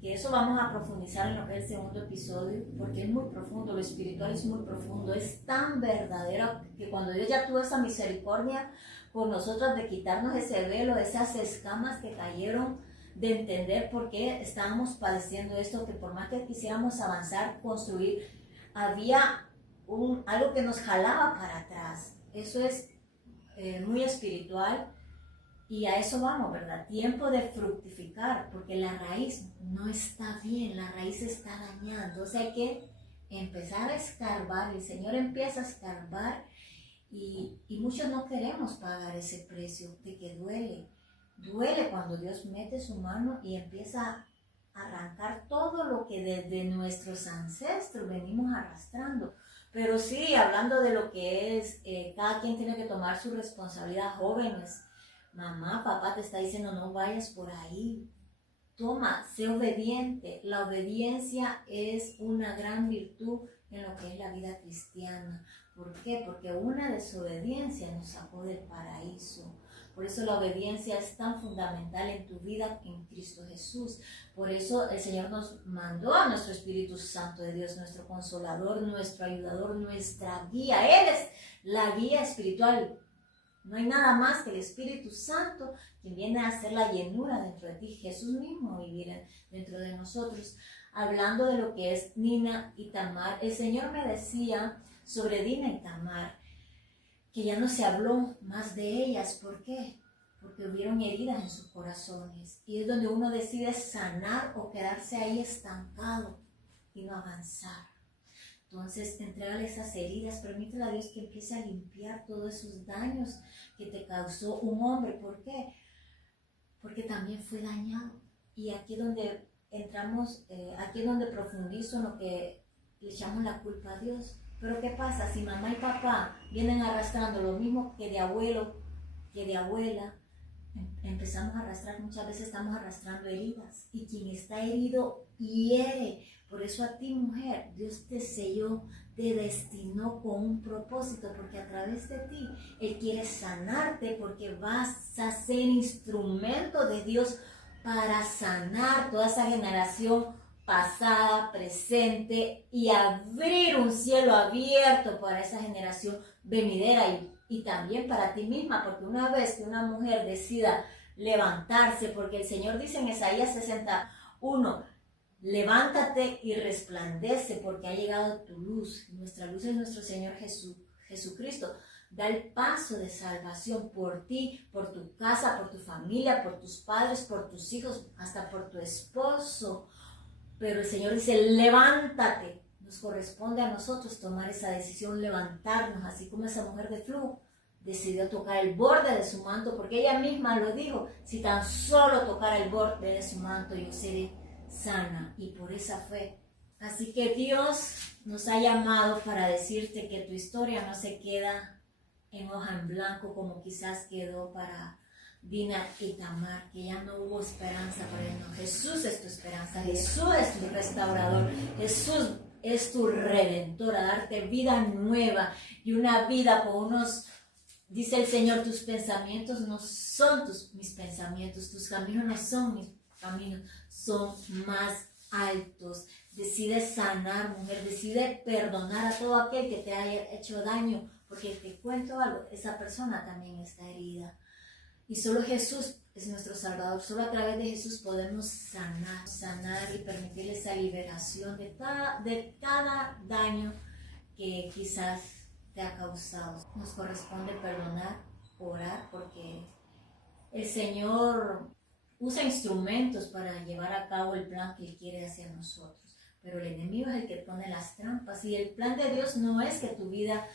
Que eso vamos a profundizar en lo que es el segundo episodio, porque es muy profundo, lo espiritual es muy profundo, es tan verdadero que cuando Dios ya tuvo esa misericordia por nosotros de quitarnos ese velo, esas escamas que cayeron, de entender por qué estábamos padeciendo esto, que por más que quisiéramos avanzar, construir, había algo que nos jalaba para atrás. Eso es muy espiritual. Y a eso vamos, ¿verdad? Tiempo de fructificar, porque la raíz no está bien, la raíz está dañando. O sea, hay que empezar a escarbar, el Señor empieza a escarbar y muchos no queremos pagar ese precio de que duele. Duele cuando Dios mete su mano y empieza a arrancar todo lo que desde nuestros ancestros venimos arrastrando. Pero sí, hablando de lo que es, cada quien tiene que tomar su responsabilidad, jóvenes. Mamá, papá te está diciendo no vayas por ahí. Toma, sé obediente. La obediencia es una gran virtud en lo que es la vida cristiana. ¿Por qué? Porque una desobediencia nos sacó del paraíso. Por eso la obediencia es tan fundamental en tu vida en Cristo Jesús. Por eso el Señor nos mandó a nuestro Espíritu Santo de Dios, nuestro Consolador, nuestro Ayudador, nuestra guía. Él es la guía espiritual. No hay nada más que el Espíritu Santo quien viene a hacer la llenura dentro de ti. Jesús mismo vivir dentro de nosotros. Hablando de lo que es Dina y Tamar, el Señor me decía sobre Dina y Tamar que ya no se habló más de ellas. ¿Por qué? Porque hubieron heridas en sus corazones. Y es donde uno decide sanar o quedarse ahí estancado y no avanzar. Entonces, entrégale esas heridas, permítele a Dios que empiece a limpiar todos esos daños que te causó un hombre. ¿Por qué? Porque también fue dañado. Y aquí es donde entramos, aquí es donde profundizo en lo que le echamos la culpa a Dios. Pero ¿qué pasa? Si mamá y papá vienen arrastrando lo mismo que de abuelo, que de abuela, empezamos a arrastrar, muchas veces estamos arrastrando heridas. Y quien está herido hiere. Por eso a ti, mujer, Dios te selló, te destinó con un propósito, porque a través de ti Él quiere sanarte, porque vas a ser instrumento de Dios para sanar toda esa generación pasada, presente, y abrir un cielo abierto para esa generación venidera y también para ti misma, porque una vez que una mujer decida levantarse, porque el Señor dice en Isaías 61, levántate y resplandece porque ha llegado tu luz. Nuestra luz es nuestro Señor Jesucristo. Da el paso de salvación por ti, por tu casa, por tu familia, por tus padres, por tus hijos, hasta por tu esposo. Pero el Señor dice, levántate. Nos corresponde a nosotros tomar esa decisión, levantarnos, así como esa mujer de flujo decidió tocar el borde de su manto, porque ella misma lo dijo, si tan solo tocara el borde de su manto, yo seré sana, y por esa fe. Así que Dios nos ha llamado para decirte que tu historia no se queda en hoja en blanco como quizás quedó para Dina y Tamar, que ya no hubo esperanza para ellos. No, Jesús es tu esperanza, Jesús es tu restaurador, Jesús es tu redentor, a darte vida nueva y una vida por unos, dice el Señor, tus pensamientos no son mis pensamientos, tus caminos no son mis caminos, son más altos. Decide sanar, mujer, decide perdonar a todo aquel que te haya hecho daño, porque te cuento algo, esa persona también está herida. Y solo Jesús es nuestro Salvador, solo a través de Jesús podemos sanar y permitir esa liberación de cada daño que quizás te ha causado. Nos corresponde perdonar, orar, porque el Señor usa instrumentos para llevar a cabo el plan que Él quiere hacia nosotros. Pero el enemigo es el que pone las trampas. Y el plan de Dios no es que en tu vida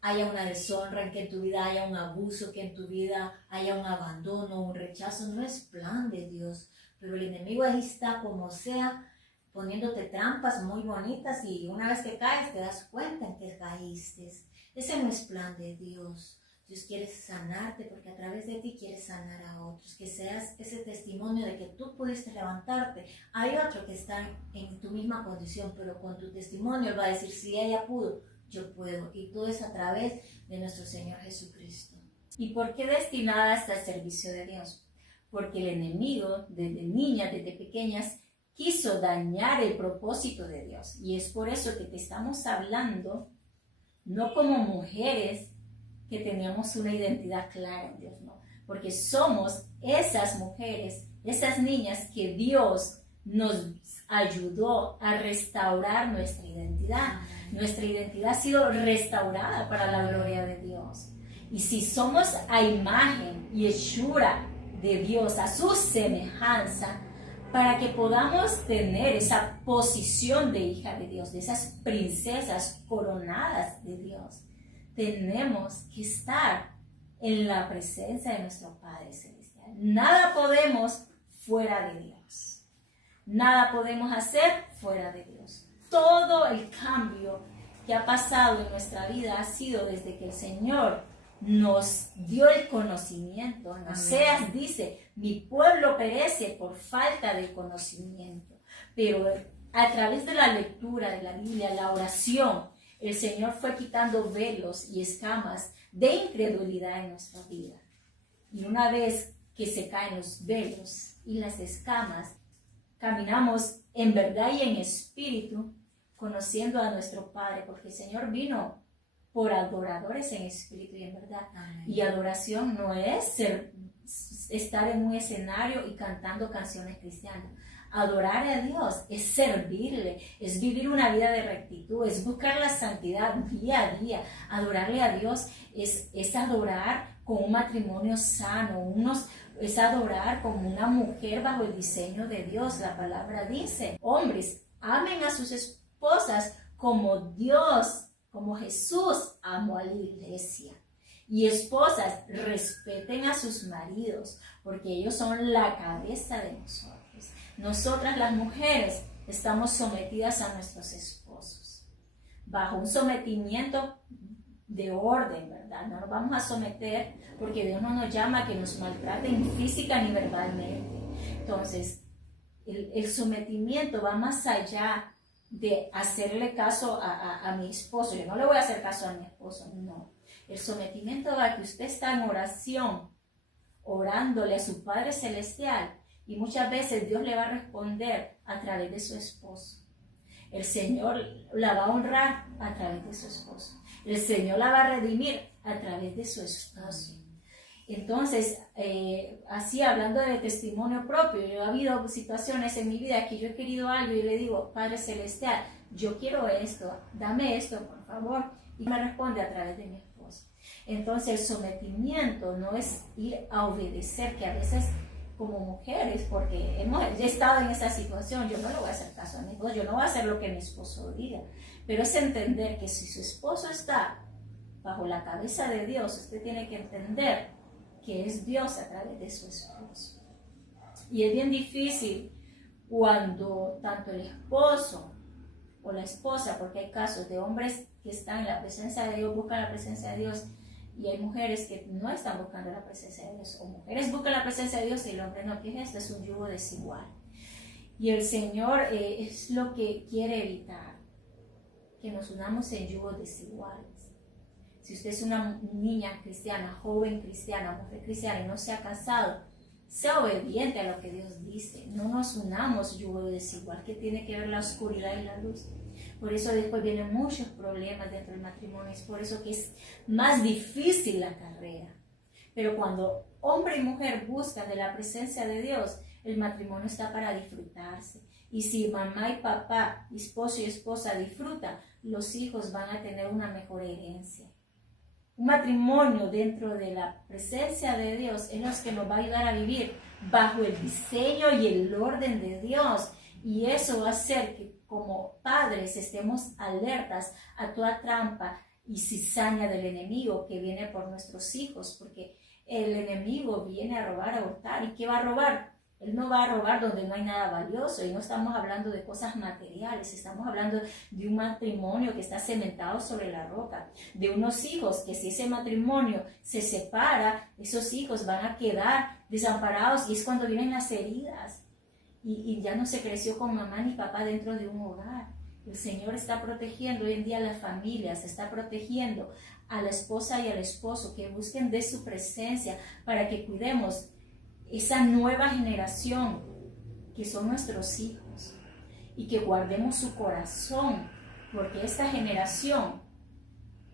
haya una deshonra, que en tu vida haya un abuso, que en tu vida haya un abandono, un rechazo. No es plan de Dios. Pero el enemigo ahí está como sea, poniéndote trampas muy bonitas y una vez que caes te das cuenta en que caíste. Ese no es plan de Dios. Dios quiere sanarte porque a través de ti quiere sanar a otros, que seas ese testimonio de que tú pudiste levantarte. Hay otro que está en tu misma condición, pero con tu testimonio Él va a decir, si ella pudo, yo puedo. Y todo es a través de nuestro Señor Jesucristo. ¿Y por qué destinada hasta el servicio de Dios? Porque el enemigo, desde niñas, desde pequeñas, quiso dañar el propósito de Dios. Y es por eso que te estamos hablando, no como mujeres, que teníamos una identidad clara en Dios, no, porque somos esas mujeres, esas niñas que Dios nos ayudó a restaurar nuestra identidad. Nuestra identidad ha sido restaurada para la gloria de Dios. Y si somos a imagen y hechura de Dios, a su semejanza, para que podamos tener esa posición de hija de Dios, de esas princesas coronadas de Dios, tenemos que estar en la presencia de nuestro Padre Celestial. Nada podemos fuera de Dios. Nada podemos hacer fuera de Dios. Todo el cambio que ha pasado en nuestra vida ha sido desde que el Señor nos dio el conocimiento. En Oseas dice, mi pueblo perece por falta de conocimiento. Pero a través de la lectura de la Biblia, la oración, el Señor fue quitando velos y escamas de incredulidad en nuestra vida. Y una vez que se caen los velos y las escamas, caminamos en verdad y en espíritu, conociendo a nuestro Padre, porque el Señor vino por adoradores en espíritu y en verdad. Amén. Y adoración no es estar en un escenario y cantando canciones cristianas. Adorar a Dios es servirle, es vivir una vida de rectitud, es buscar la santidad día a día. Adorarle a Dios es adorar con un matrimonio sano, es adorar como una mujer bajo el diseño de Dios. La palabra dice, hombres, amen a sus esposas como Dios, como Jesús amó a la iglesia. Y esposas, respeten a sus maridos, porque ellos son la cabeza de nosotros. Nosotras las mujeres estamos sometidas a nuestros esposos, bajo un sometimiento de orden, ¿verdad? No nos vamos a someter porque Dios no nos llama a que nos maltraten física ni verbalmente. Entonces, el sometimiento va más allá de hacerle caso a mi esposo. Yo no le voy a hacer caso a mi esposo, no. El sometimiento va a que usted está en oración, orándole a su Padre Celestial, y muchas veces Dios le va a responder a través de su esposo. El Señor la va a honrar a través de su esposo. El Señor la va a redimir a través de su esposo. Entonces, así hablando de testimonio propio, yo ha habido situaciones en mi vida que yo he querido algo y le digo, Padre Celestial, yo quiero esto, dame esto, por favor. Y me responde a través de mi esposo. Entonces, el sometimiento no es ir a obedecer, que a veces como mujeres, porque he estado en esa situación, yo no le voy a hacer caso a mi esposo, yo no voy a hacer lo que mi esposo diga, pero es entender que si su esposo está bajo la cabeza de Dios, usted tiene que entender que es Dios a través de su esposo. Y es bien difícil cuando tanto el esposo o la esposa, porque hay casos de hombres que están en la presencia de Dios, buscan la presencia de Dios, Y hay mujeres que no están buscando la presencia de Dios, o mujeres buscan la presencia de Dios y el hombre no. ¿Qué es esto? Es un yugo desigual. Y el Señor es lo que quiere evitar, que nos unamos en yugos desiguales. Si usted es una niña cristiana, joven cristiana, mujer cristiana y no se ha casado, sea obediente a lo que Dios dice. No nos unamos yugo desigual, que tiene que ver la oscuridad y la luz. Por eso después vienen muchos problemas dentro del matrimonio. Es por eso que es más difícil la carrera. Pero cuando hombre y mujer buscan de la presencia de Dios, el matrimonio está para disfrutarse. Y si mamá y papá, esposo y esposa disfrutan, los hijos van a tener una mejor herencia. Un matrimonio dentro de la presencia de Dios es lo que nos va a ayudar a vivir bajo el diseño y el orden de Dios. Y eso va a hacer que como padres estemos alertas a toda trampa y cizaña del enemigo que viene por nuestros hijos, porque el enemigo viene a robar, a hurtar. ¿Y qué va a robar? Él no va a robar donde no hay nada valioso, y no estamos hablando de cosas materiales, estamos hablando de un matrimonio que está cementado sobre la roca, de unos hijos que si ese matrimonio se separa, esos hijos van a quedar desamparados, y es cuando vienen las heridas, y ya no se creció con mamá ni papá dentro de un hogar. El Señor está protegiendo hoy en día a las familias, está protegiendo a la esposa y al esposo, que busquen de su presencia para que cuidemos esa nueva generación que son nuestros hijos, y que guardemos su corazón, porque esta generación,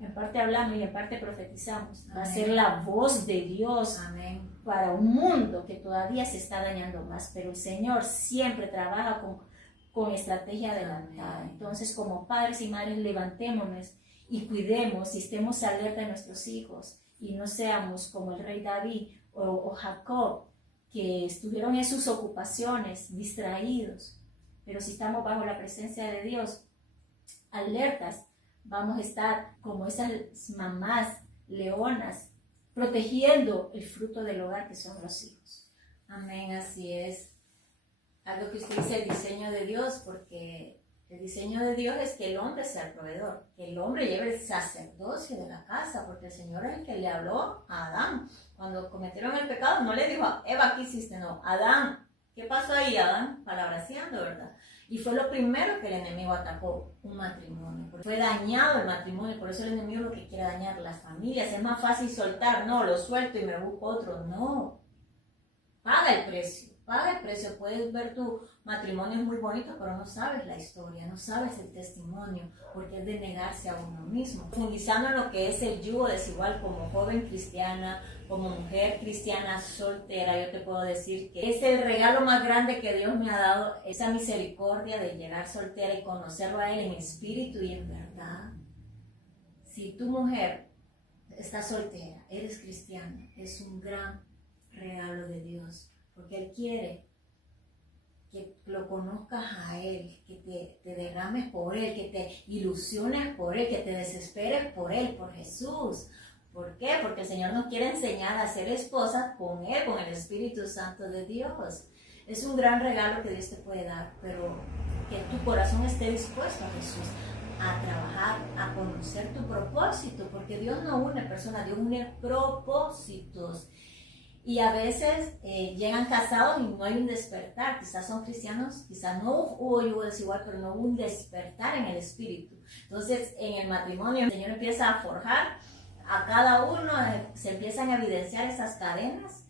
en parte hablamos y en parte profetizamos, va a ser la voz de Dios. Amén. Para un mundo que todavía se está dañando más, pero el Señor siempre trabaja con estrategia adelantada. Entonces, como padres y madres, levantémonos y cuidemos y estemos alerta de nuestros hijos, y no seamos como el rey David o Jacob, que estuvieron en sus ocupaciones distraídos. Pero si estamos bajo la presencia de Dios, alertas, vamos a estar como esas mamás leonas, protegiendo el fruto del hogar, que son los hijos. Amén, así es. Algo que usted dice, el diseño de Dios, porque el diseño de Dios es que el hombre sea el proveedor, que el hombre lleve el sacerdocio de la casa, porque el Señor es el que le habló a Adán. Cuando cometieron el pecado, no le dijo a Eva, ¿qué hiciste? No, Adán. ¿Qué pasó ahí, Adán? Palabraseando, ¿verdad? Y fue lo primero que el enemigo atacó, un matrimonio. Fue dañado el matrimonio, por eso el enemigo lo que quiere dañar las familias. Es más fácil soltar, no, lo suelto y me busco otro. No, paga el precio. Paga el precio. Puedes ver tu matrimonio es muy bonito, pero no sabes la historia, no sabes el testimonio, porque es de negarse a uno mismo. Profundizando en lo que es el yugo desigual, como joven cristiana, como mujer cristiana soltera, yo te puedo decir que es el regalo más grande que Dios me ha dado, esa misericordia de llegar soltera y conocerlo a Él en espíritu y en verdad. Si tu mujer está soltera, eres cristiana, es un gran regalo de Dios. Porque Él quiere que lo conozcas a Él, que te derrames por Él, que te ilusiones por Él, que te desesperes por Él, por Jesús. ¿Por qué? Porque el Señor nos quiere enseñar a ser esposas con Él, con el Espíritu Santo de Dios. Es un gran regalo que Dios te puede dar, pero que tu corazón esté dispuesto a Jesús, a trabajar, a conocer tu propósito, porque Dios no une personas, Dios une propósitos. Y a veces llegan casados y no hay un despertar. Quizás son cristianos, quizás no hubo yugo desigual, pero no hubo un despertar en el espíritu. Entonces, en el matrimonio, el Señor empieza a forjar a cada uno, se empiezan a evidenciar esas cadenas.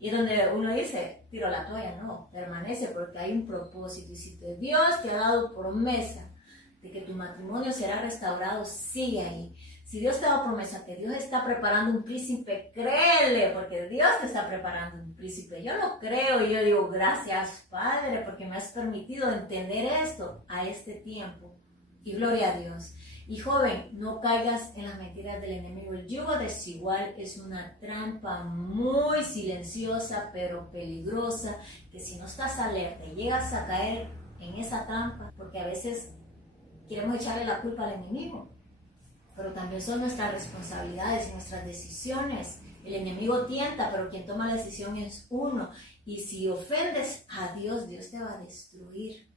Y donde uno dice, tiro la toalla, no, permanece porque hay un propósito. Y si Dios te ha dado promesa de que tu matrimonio será restaurado, sigue ahí. Si Dios te da promesa que Dios está preparando un príncipe, créele, porque Dios te está preparando un príncipe. Yo no creo y yo digo, gracias Padre, porque me has permitido entender esto a este tiempo. Y gloria a Dios. Y joven, no caigas en las mentiras del enemigo. El yugo desigual es una trampa muy silenciosa, pero peligrosa, que si no estás alerta y llegas a caer en esa trampa, porque a veces queremos echarle la culpa al enemigo, pero también son nuestras responsabilidades, nuestras decisiones. El enemigo tienta, pero quien toma la decisión es uno. Y si ofendes a Dios, Dios te va a destruir.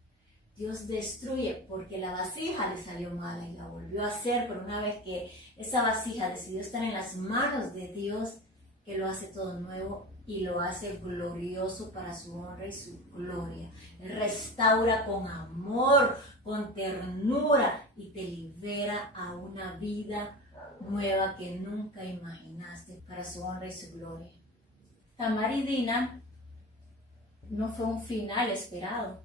Dios destruye porque la vasija le salió mala y la volvió a hacer, pero una vez que esa vasija decidió estar en las manos de Dios, Él lo hace todo nuevo y lo hace glorioso para su honra y su gloria. Él restaura con amor, con ternura y te libera a una vida nueva que nunca imaginaste para su honra y su gloria. Tamar y Dina no fue un final esperado,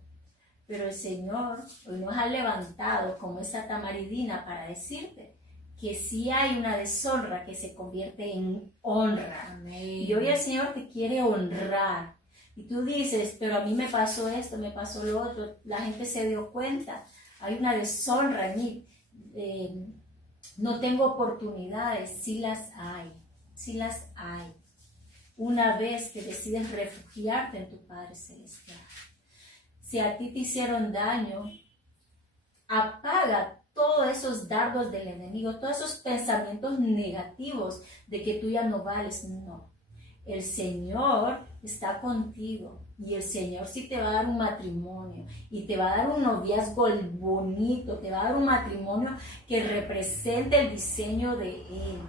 pero el Señor hoy nos ha levantado como esa Tamar y Dina para decirte que si hay una deshonra que se convierte en honra. Amén. Y hoy el Señor te quiere honrar. Y tú dices, pero a mí me pasó esto, me pasó lo otro, la gente se dio cuenta, hay una deshonra en mí, no tengo oportunidades. Sí las hay, sí las hay. Una vez que decides refugiarte en tu Padre Celestial. Si a ti te hicieron daño, apaga todos esos dardos del enemigo, todos esos pensamientos negativos de que tú ya no vales. No, el Señor está contigo y el Señor sí te va a dar un matrimonio y te va a dar un noviazgo bonito, te va a dar un matrimonio que represente el diseño de Él.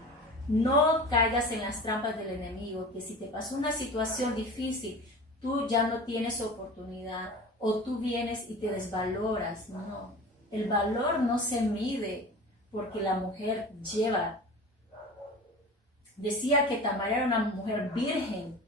No caigas en las trampas del enemigo, que si te pasó una situación difícil, tú ya no tienes oportunidad o tú vienes y te desvaloras. No, el valor no se mide porque la mujer lleva. Decía que Tamar era una mujer virgen,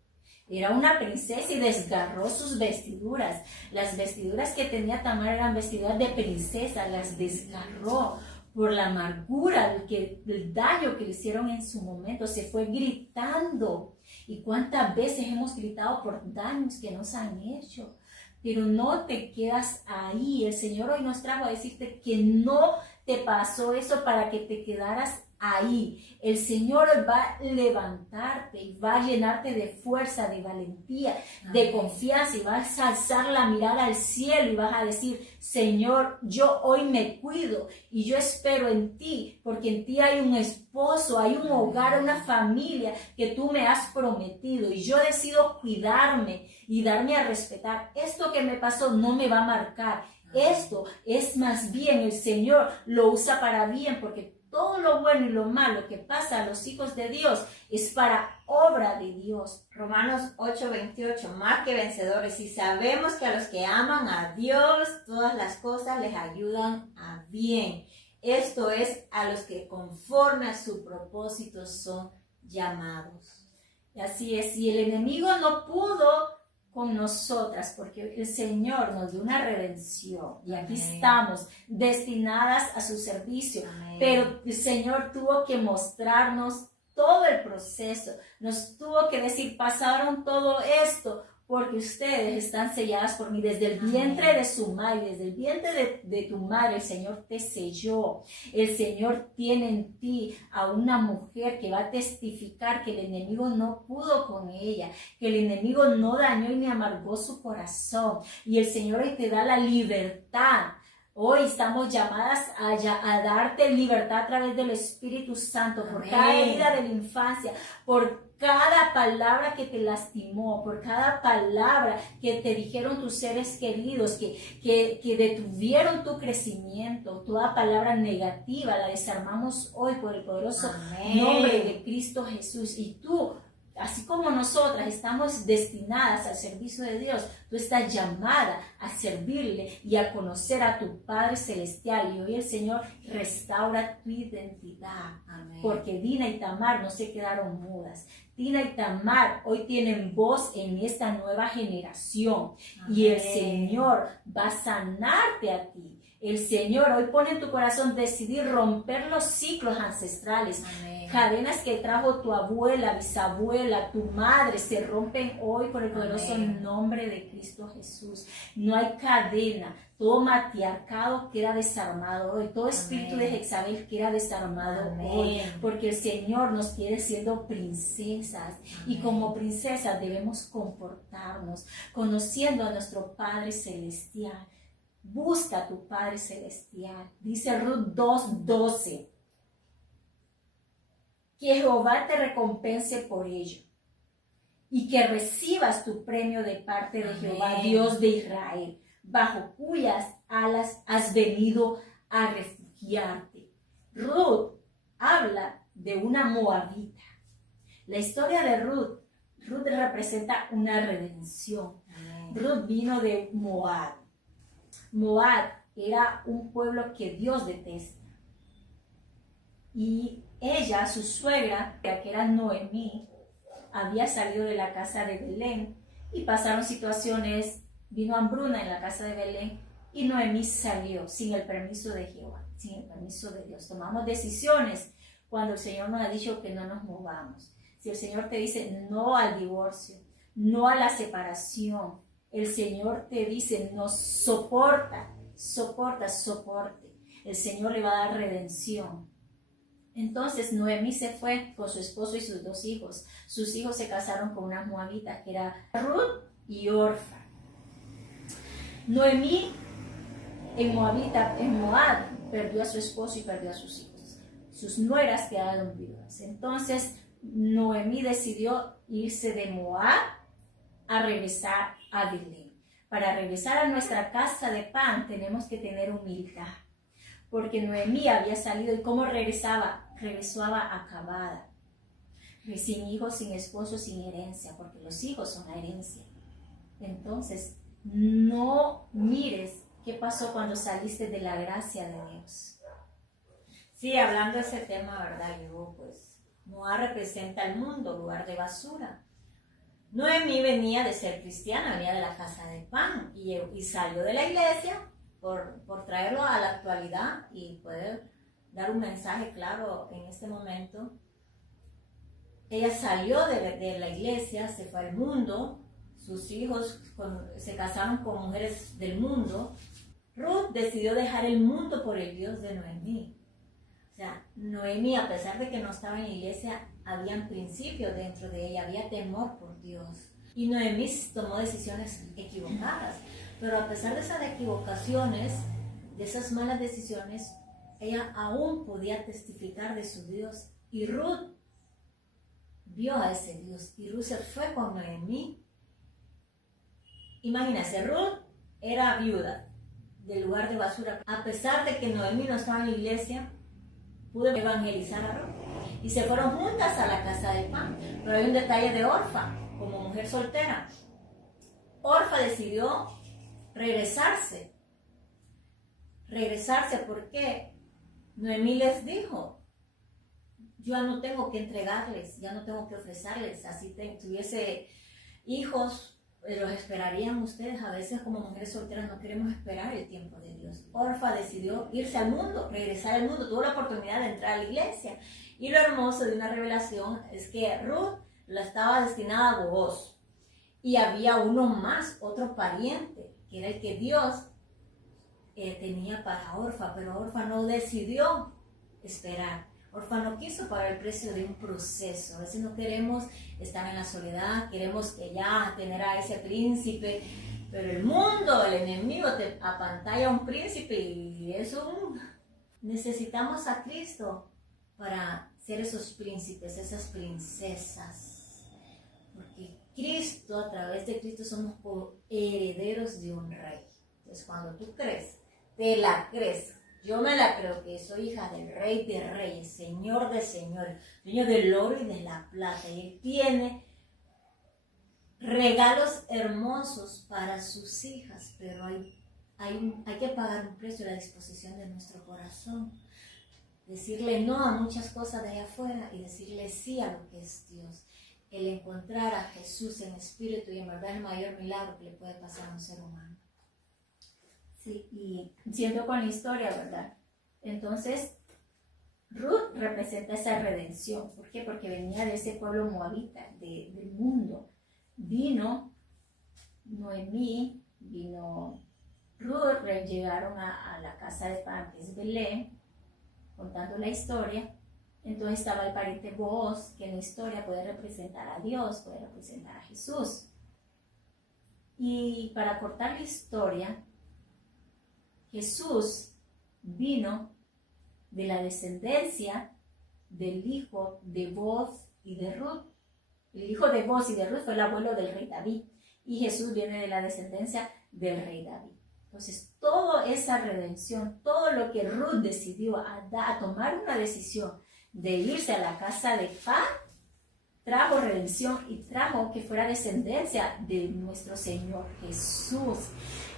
era una princesa y desgarró sus vestiduras. Las vestiduras que tenía Tamar eran vestiduras de princesa, las desgarró por la amargura, el daño que le hicieron en su momento. Se fue gritando. ¿Y cuántas veces hemos gritado por daños que nos han hecho? Pero no te quedas ahí. El Señor hoy nos trajo a decirte que no te pasó eso para que te quedaras ahí. El Señor va a levantarte y va a llenarte de fuerza, de valentía, de confianza, y vas a alzar la mirada al cielo y vas a decir: Señor, yo hoy me cuido y yo espero en ti, porque en ti hay un esposo, hay un hogar, una familia que tú me has prometido, y yo decido cuidarme y darme a respetar. Esto que me pasó no me va a marcar. Esto es más bien, el Señor lo usa para bien, porque todo lo bueno y lo malo que pasa a los hijos de Dios es para obra de Dios. Romanos 8:28, más que vencedores, y sabemos que a los que aman a Dios, todas las cosas les ayudan a bien. Esto es, a los que conforme a su propósito son llamados. Y así es, y el enemigo no pudo con nosotras, porque el Señor nos dio una redención y aquí estamos destinadas a su servicio. Amén. Pero el Señor tuvo que mostrarnos todo el proceso, nos tuvo que decir: pasaron todo esto porque ustedes están selladas por mí. Desde el vientre de su madre, desde el vientre de tu madre, el Señor te selló. El Señor tiene en ti a una mujer que va a testificar que el enemigo no pudo con ella, que el enemigo no dañó y ni amargó su corazón. Y el Señor hoy te da la libertad. Hoy estamos llamadas a darte libertad a través del Espíritu Santo. Amén. Por cada herida de la infancia, por cada palabra que te lastimó, por cada palabra que te dijeron tus seres queridos, que detuvieron tu crecimiento. Toda palabra negativa la desarmamos hoy por el poderoso nombre de Cristo Jesús. Y tú, así como nosotras estamos destinadas al servicio de Dios, tú estás llamada a servirle y a conocer a tu Padre Celestial. Y hoy el Señor restaura tu identidad. Amén. Porque Dina y Tamar no se quedaron mudas. Dina y Tamar hoy tienen voz en esta nueva generación. Amén. Y el Señor va a sanarte a ti. El Señor hoy pone en tu corazón decidir romper los ciclos ancestrales. Amén. Cadenas que trajo tu abuela, bisabuela, tu madre, se rompen hoy por el poderoso nombre de Cristo Jesús. No hay cadena. Todo matriarcado queda desarmado hoy. Todo espíritu de Jezabel queda desarmado hoy. Porque el Señor nos quiere siendo princesas. Y como princesas debemos comportarnos conociendo a nuestro Padre Celestial. Busca a tu Padre Celestial. Dice Ruth 2:12. Que Jehová te recompense por ello y que recibas tu premio de parte de Jehová, Dios de Israel. bajo cuyas alas has venido a refugiarte. Ruth habla de una moabita. La historia de Ruth representa una redención. Ruth vino de Moab. Moab era un pueblo que Dios detesta. Y ella, su suegra, que era Noemí, había salido de la casa de Belén y pasaron situaciones, vino hambruna en la casa de Belén y Noemí salió sin el permiso de Jehová, sin el permiso de Dios. Tomamos decisiones cuando el Señor nos ha dicho que no nos movamos. Si el Señor te dice no al divorcio, no a la separación, el Señor te dice no, soporte. El Señor le va a dar redención. Entonces Noemí se fue con su esposo y sus 2 hijos. Sus hijos se casaron con una moabita que era Ruth y Orfa. Noemí en Moab perdió a su esposo y perdió a sus hijos. Sus nueras quedaron viudas. Entonces Noemí decidió irse de Moab a regresar a Belén. Para regresar a nuestra casa de pan tenemos que tener humildad. Porque Noemí había salido y ¿cómo regresaba? Regresaba acabada, sin hijos, sin esposo, sin herencia, porque los hijos son la herencia. Entonces, no mires qué pasó cuando saliste de la gracia de Dios. Sí, hablando de ese tema, ¿verdad? Yo, pues, Moab representa el mundo, lugar de basura. Noemí venía de ser cristiana, venía de la casa de pan y salió de la iglesia por traerlo a la actualidad y poder dar un mensaje claro en este momento. Ella salió de la iglesia, se fue al mundo, sus hijos se casaron con mujeres del mundo. Ruth decidió dejar el mundo por el Dios de Noemí. O sea, Noemí, a pesar de que no estaba en la iglesia, había principios dentro de ella, había temor por Dios. Y Noemí tomó decisiones equivocadas. Pero a pesar de esas equivocaciones, de esas malas decisiones, ella aún podía testificar de su Dios. Y Ruth vio a ese Dios. Y Ruth se fue con Noemí. Imagínense, Ruth era viuda del lugar de basura. A pesar de que Noemí no estaba en la iglesia, pudo evangelizar a Ruth. Y se fueron juntas a la casa de pan. Pero hay un detalle de Orfa, como mujer soltera. Orfa decidió regresarse porque Noemí les dijo, yo ya no tengo que entregarles, ya no tengo que ofrecerles, así tuviese hijos, los esperarían ustedes. A veces como mujeres solteras no queremos esperar el tiempo de Dios. Orfa decidió irse al mundo, regresar al mundo, tuvo la oportunidad de entrar a la iglesia. Y lo hermoso de una revelación es que Ruth la estaba destinada a Booz. Y había uno más, otro pariente, que era el que Dios tenía para Orfa, pero Orfa no decidió esperar. Orfa no quiso pagar el precio de un proceso. A veces no queremos estar en la soledad, queremos que ya tener a ese príncipe, pero el mundo, el enemigo te apantalla a un príncipe y necesitamos a Cristo para ser esos príncipes, esas princesas, porque Cristo, a través de Cristo somos herederos de un rey. Entonces cuando tú crees, te la crees, yo me la creo que soy hija del Rey de Reyes, Señor de Señores, dueño del oro y de la plata, y Él tiene regalos hermosos para sus hijas, pero hay que pagar un precio a la disposición de nuestro corazón. Decirle no a muchas cosas de allá afuera y decirle sí a lo que es Dios. El encontrar a Jesús en espíritu y en verdad es el mayor milagro que le puede pasar a un ser humano. Sí, y siento con la historia, ¿verdad? Entonces, Ruth representa esa redención. ¿Por qué? Porque venía de ese pueblo moabita, del mundo. Vino Noemí, vino Ruth, llegaron a la casa de pan, que es Belén, contando la historia. Entonces estaba el pariente Booz, que en la historia puede representar a Dios, puede representar a Jesús. Y para cortar la historia, Jesús vino de la descendencia del hijo de Booz y de Ruth. El hijo de Booz y de Ruth fue el abuelo del rey David. Y Jesús viene de la descendencia del rey David. Entonces, toda esa redención, todo lo que Ruth decidió a tomar una decisión de irse a la casa de Pa, trajo redención y trajo que fuera descendencia de nuestro Señor Jesús.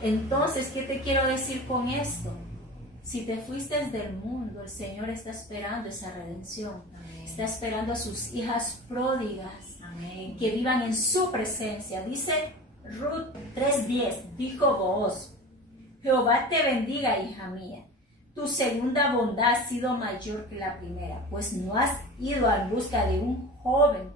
Entonces, ¿qué te quiero decir con esto? Si te fuiste del mundo, el Señor está esperando esa redención. Amén. Está esperando a sus hijas pródigas. Amén. Que vivan en su presencia. Dice Ruth 3:10, dijo Booz: Jehová te bendiga, hija mía. Tu segunda bondad ha sido mayor que la primera, pues no has ido en busca de un joven,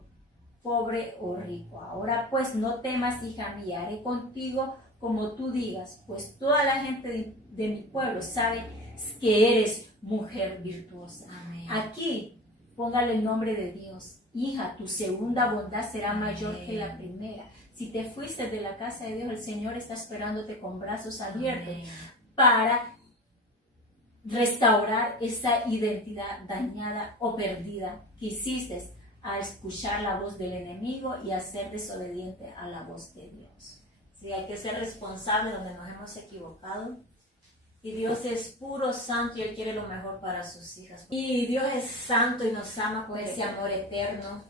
pobre o rico. Ahora pues no temas, hija mía, haré contigo como tú digas, pues toda la gente de mi pueblo sabe que eres mujer virtuosa. Amén. Aquí, póngale el nombre de Dios. Hija, tu segunda bondad será mayor que la primera. Si te fuiste de la casa de Dios, el Señor está esperándote con brazos abiertos. Amén. Para restaurar esa identidad dañada o perdida que hiciste a escuchar la voz del enemigo y a ser desobediente a la voz de Dios. Sí, hay que ser responsable donde nos hemos equivocado. Y Dios es puro, santo, y Él quiere lo mejor para sus hijas. Y Dios es santo y nos ama con ese amor eterno.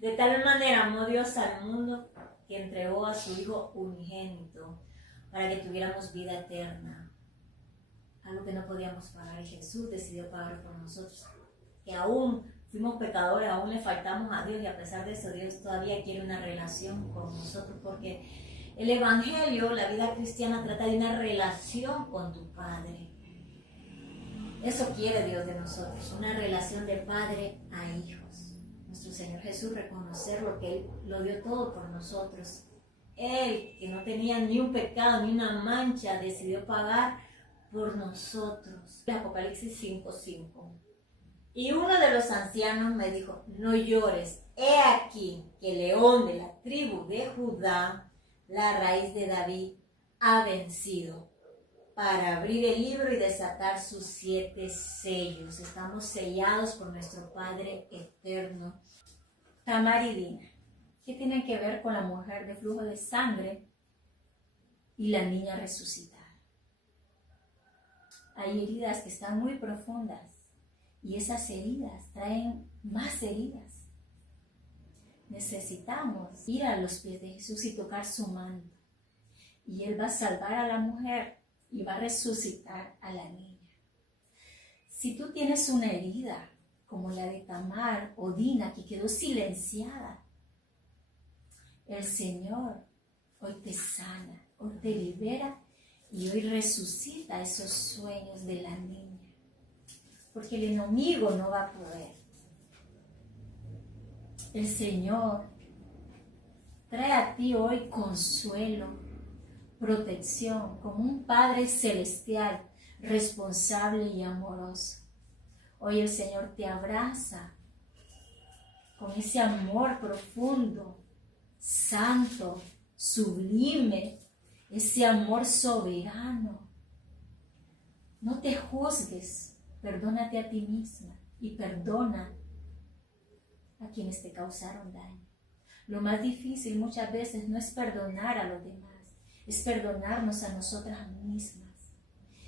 De tal manera amó Dios al mundo que entregó a su Hijo unigénito para que tuviéramos vida eterna. Algo que no podíamos pagar, y Jesús decidió pagar por nosotros. Que aún fuimos pecadores, aún le faltamos a Dios, y a pesar de eso Dios todavía quiere una relación con nosotros, porque el Evangelio, la vida cristiana, trata de una relación con tu Padre. Eso quiere Dios de nosotros, una relación de padre a hijos. Nuestro Señor Jesús, reconocer lo que Él lo dio todo por nosotros. Él, que no tenía ni un pecado ni una mancha, decidió pagar por nosotros. Apocalipsis 5:5. Y uno de los ancianos me dijo: no llores, he aquí que el león de la tribu de Judá, la raíz de David, ha vencido para abrir el libro y desatar sus 7 sellos. Estamos sellados por nuestro Padre eterno. Tamar y Dina, ¿qué tienen que ver con la mujer de flujo de sangre y la niña resucitada? Hay heridas que están muy profundas y esas heridas traen más heridas. Necesitamos ir a los pies de Jesús y tocar su manto. Y Él va a salvar a la mujer y va a resucitar a la niña. Si tú tienes una herida como la de Tamar o Dina que quedó silenciada, el Señor hoy te sana, hoy te libera y hoy resucita esos sueños de la niña. Porque el enemigo no va a poder. El Señor trae a ti hoy consuelo, protección, como un Padre celestial, responsable y amoroso. Hoy el Señor te abraza con ese amor profundo, santo, sublime, ese amor soberano. No te juzgues, perdónate a ti misma y perdona a quienes te causaron daño. Lo más difícil muchas veces no es perdonar a los demás, es perdonarnos a nosotras mismas.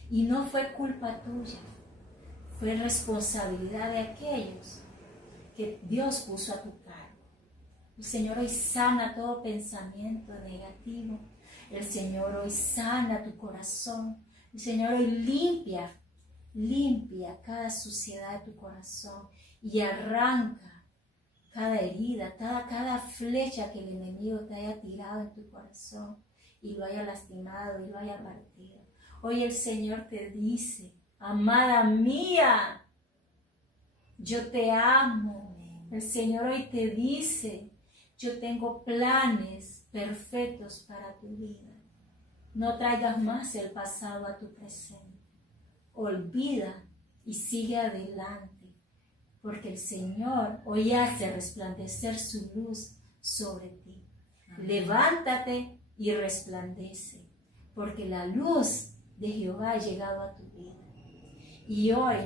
Y no fue culpa tuya, fue responsabilidad de aquellos que Dios puso a tu cargo. El Señor hoy sana todo pensamiento negativo. El Señor hoy sana tu corazón. El Señor hoy limpia cada suciedad de tu corazón y arranca cada herida, cada flecha que el enemigo te haya tirado en tu corazón y lo haya lastimado y lo haya partido. Hoy el Señor te dice: amada mía, yo te amo. El Señor hoy te dice: yo tengo planes perfectos para tu vida. No traigas más el pasado a tu presente. Olvida y sigue adelante. Porque el Señor hoy hace resplandecer su luz sobre ti. Amén. Levántate y resplandece, porque la luz de Jehová ha llegado a tu vida. Y hoy,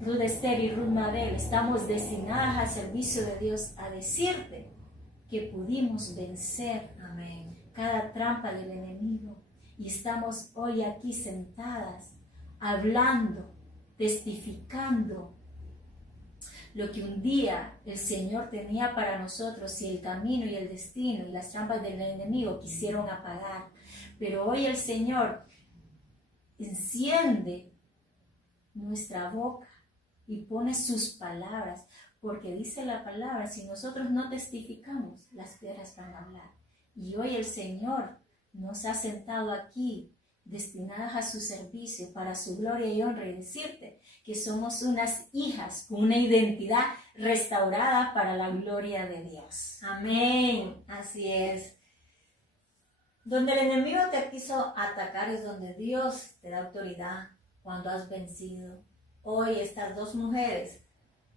Ruth Esther y Ruth Mabel, estamos destinadas al servicio de Dios a decirte que pudimos vencer, amén, cada trampa del enemigo y estamos hoy aquí sentadas, hablando, testificando lo que un día el Señor tenía para nosotros y el camino y el destino y las trampas del enemigo quisieron apagar. Pero hoy el Señor enciende nuestra boca y pone sus palabras, porque dice la palabra, si nosotros no testificamos, las piedras van a hablar. Y hoy el Señor nos ha sentado aquí, destinadas a su servicio, para su gloria y honra, y decirte que somos unas hijas con una identidad restaurada para la gloria de Dios. Amén, así es. Donde el enemigo te quiso atacar es donde Dios te da autoridad cuando has vencido. Hoy estas dos mujeres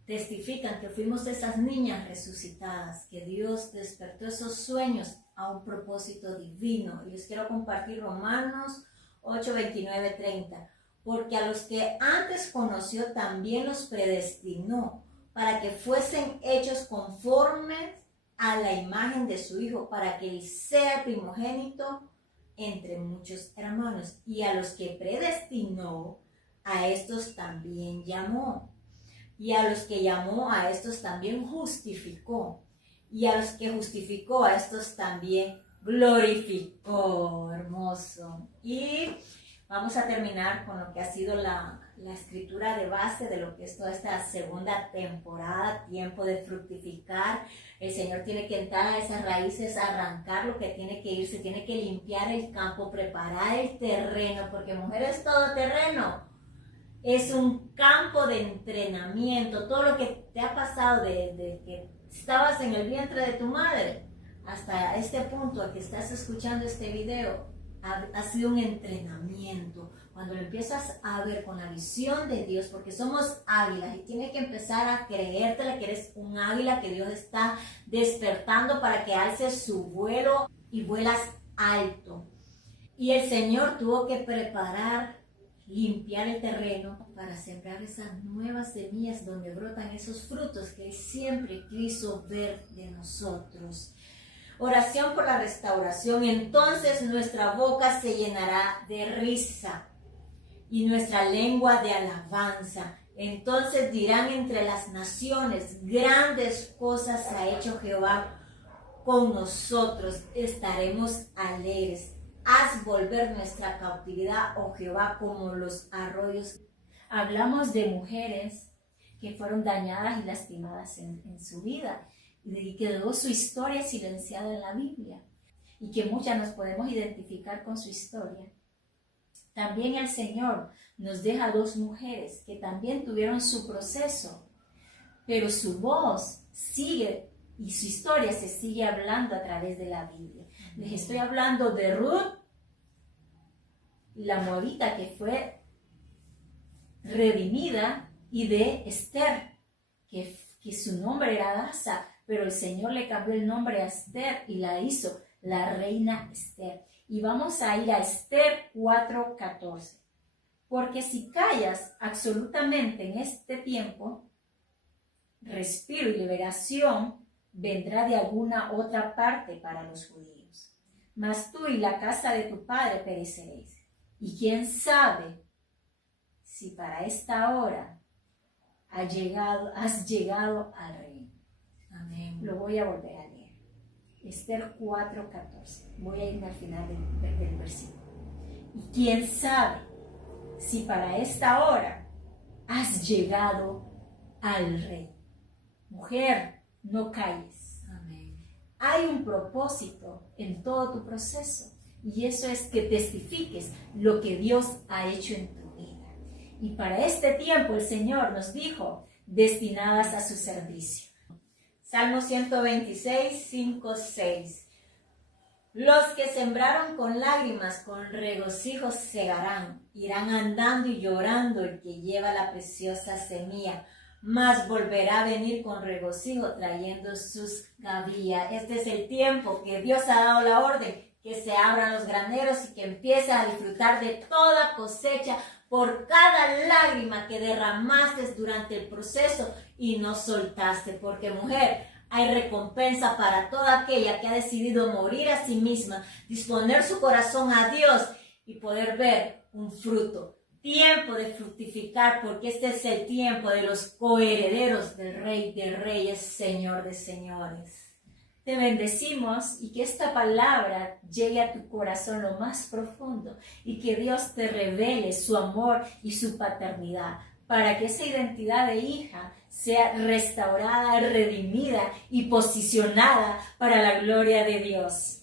testifican que fuimos esas niñas resucitadas, que Dios despertó esos sueños a un propósito divino. Y les quiero compartir Romanos 8, 29, 30. Porque a los que antes conoció también los predestinó para que fuesen hechos conformes a la imagen de su Hijo, para que él sea primogénito entre muchos hermanos. Y a los que predestinó, a estos también llamó. Y a los que llamó, a estos también justificó. Y a los que justificó, a estos también glorificó. Hermoso. Y vamos a terminar con lo que ha sido la escritura de base de lo que es toda esta segunda temporada, tiempo de fructificar. El Señor tiene que entrar a esas raíces, arrancar lo que tiene que irse, tiene que limpiar el campo, preparar el terreno, porque mujer es todo terreno. Es un campo de entrenamiento. Todo lo que te ha pasado de que estabas en el vientre de tu madre hasta este punto a que estás escuchando este video, ha sido un entrenamiento. Cuando lo empiezas a ver con la visión de Dios, porque somos águilas y tienes que empezar a creértela que eres un águila, que Dios está despertando para que alces su vuelo y vuelas alto. Y el Señor tuvo que preparar, limpiar el terreno para sembrar esas nuevas semillas donde brotan esos frutos que Él siempre quiso ver de nosotros. Oración por la restauración. Entonces nuestra boca se llenará de risa y nuestra lengua de alabanza. Entonces dirán entre las naciones, grandes cosas ha hecho Jehová con nosotros. Estaremos alegres. Haz volver nuestra cautividad, oh Jehová, como los arroyos. Hablamos de mujeres que fueron dañadas y lastimadas en su vida, y quedó su historia silenciada en la Biblia, y que muchas nos podemos identificar con su historia. También el Señor nos deja dos mujeres que también tuvieron su proceso, pero su voz sigue y su historia se sigue hablando a través de la Biblia. Les estoy hablando de Ruth, la moabita que fue redimida, y de Esther, que su nombre era Hadasa, pero el Señor le cambió el nombre a Esther y la hizo la reina Esther. Y vamos a ir a Esther 4:14. Porque si callas absolutamente en este tiempo, respiro y liberación vendrá de alguna otra parte para los judíos. Mas tú y la casa de tu padre pereceréis. Y quién sabe si para esta hora has llegado al reino. Amén. Lo voy a volver a leer. Esther 4:14. Voy a irme al final del versículo. Y quién sabe si para esta hora has llegado al rey. Mujer, no calles. Amén. Hay un propósito en todo tu proceso, y eso es que testifiques lo que Dios ha hecho en tu vida. Y para este tiempo el Señor nos dijo, destinadas a su servicio. Salmo 126, 5, 6. Los que sembraron con lágrimas, con regocijo segarán. Irán andando y llorando el que lleva la preciosa semilla, mas volverá a venir con regocijo trayendo sus gavillas. Este es el tiempo que Dios ha dado la orden, que se abran los graneros y que empiece a disfrutar de toda cosecha por cada lágrima que derramaste durante el proceso y no soltaste. Porque, mujer, hay recompensa para toda aquella que ha decidido morir a sí misma, disponer su corazón a Dios y poder ver un fruto. Tiempo de fructificar, porque este es el tiempo de los coherederos del Rey de Reyes, Señor de Señores. Te bendecimos y que esta palabra llegue a tu corazón lo más profundo y que Dios te revele su amor y su paternidad para que esa identidad de hija sea restaurada, redimida y posicionada para la gloria de Dios.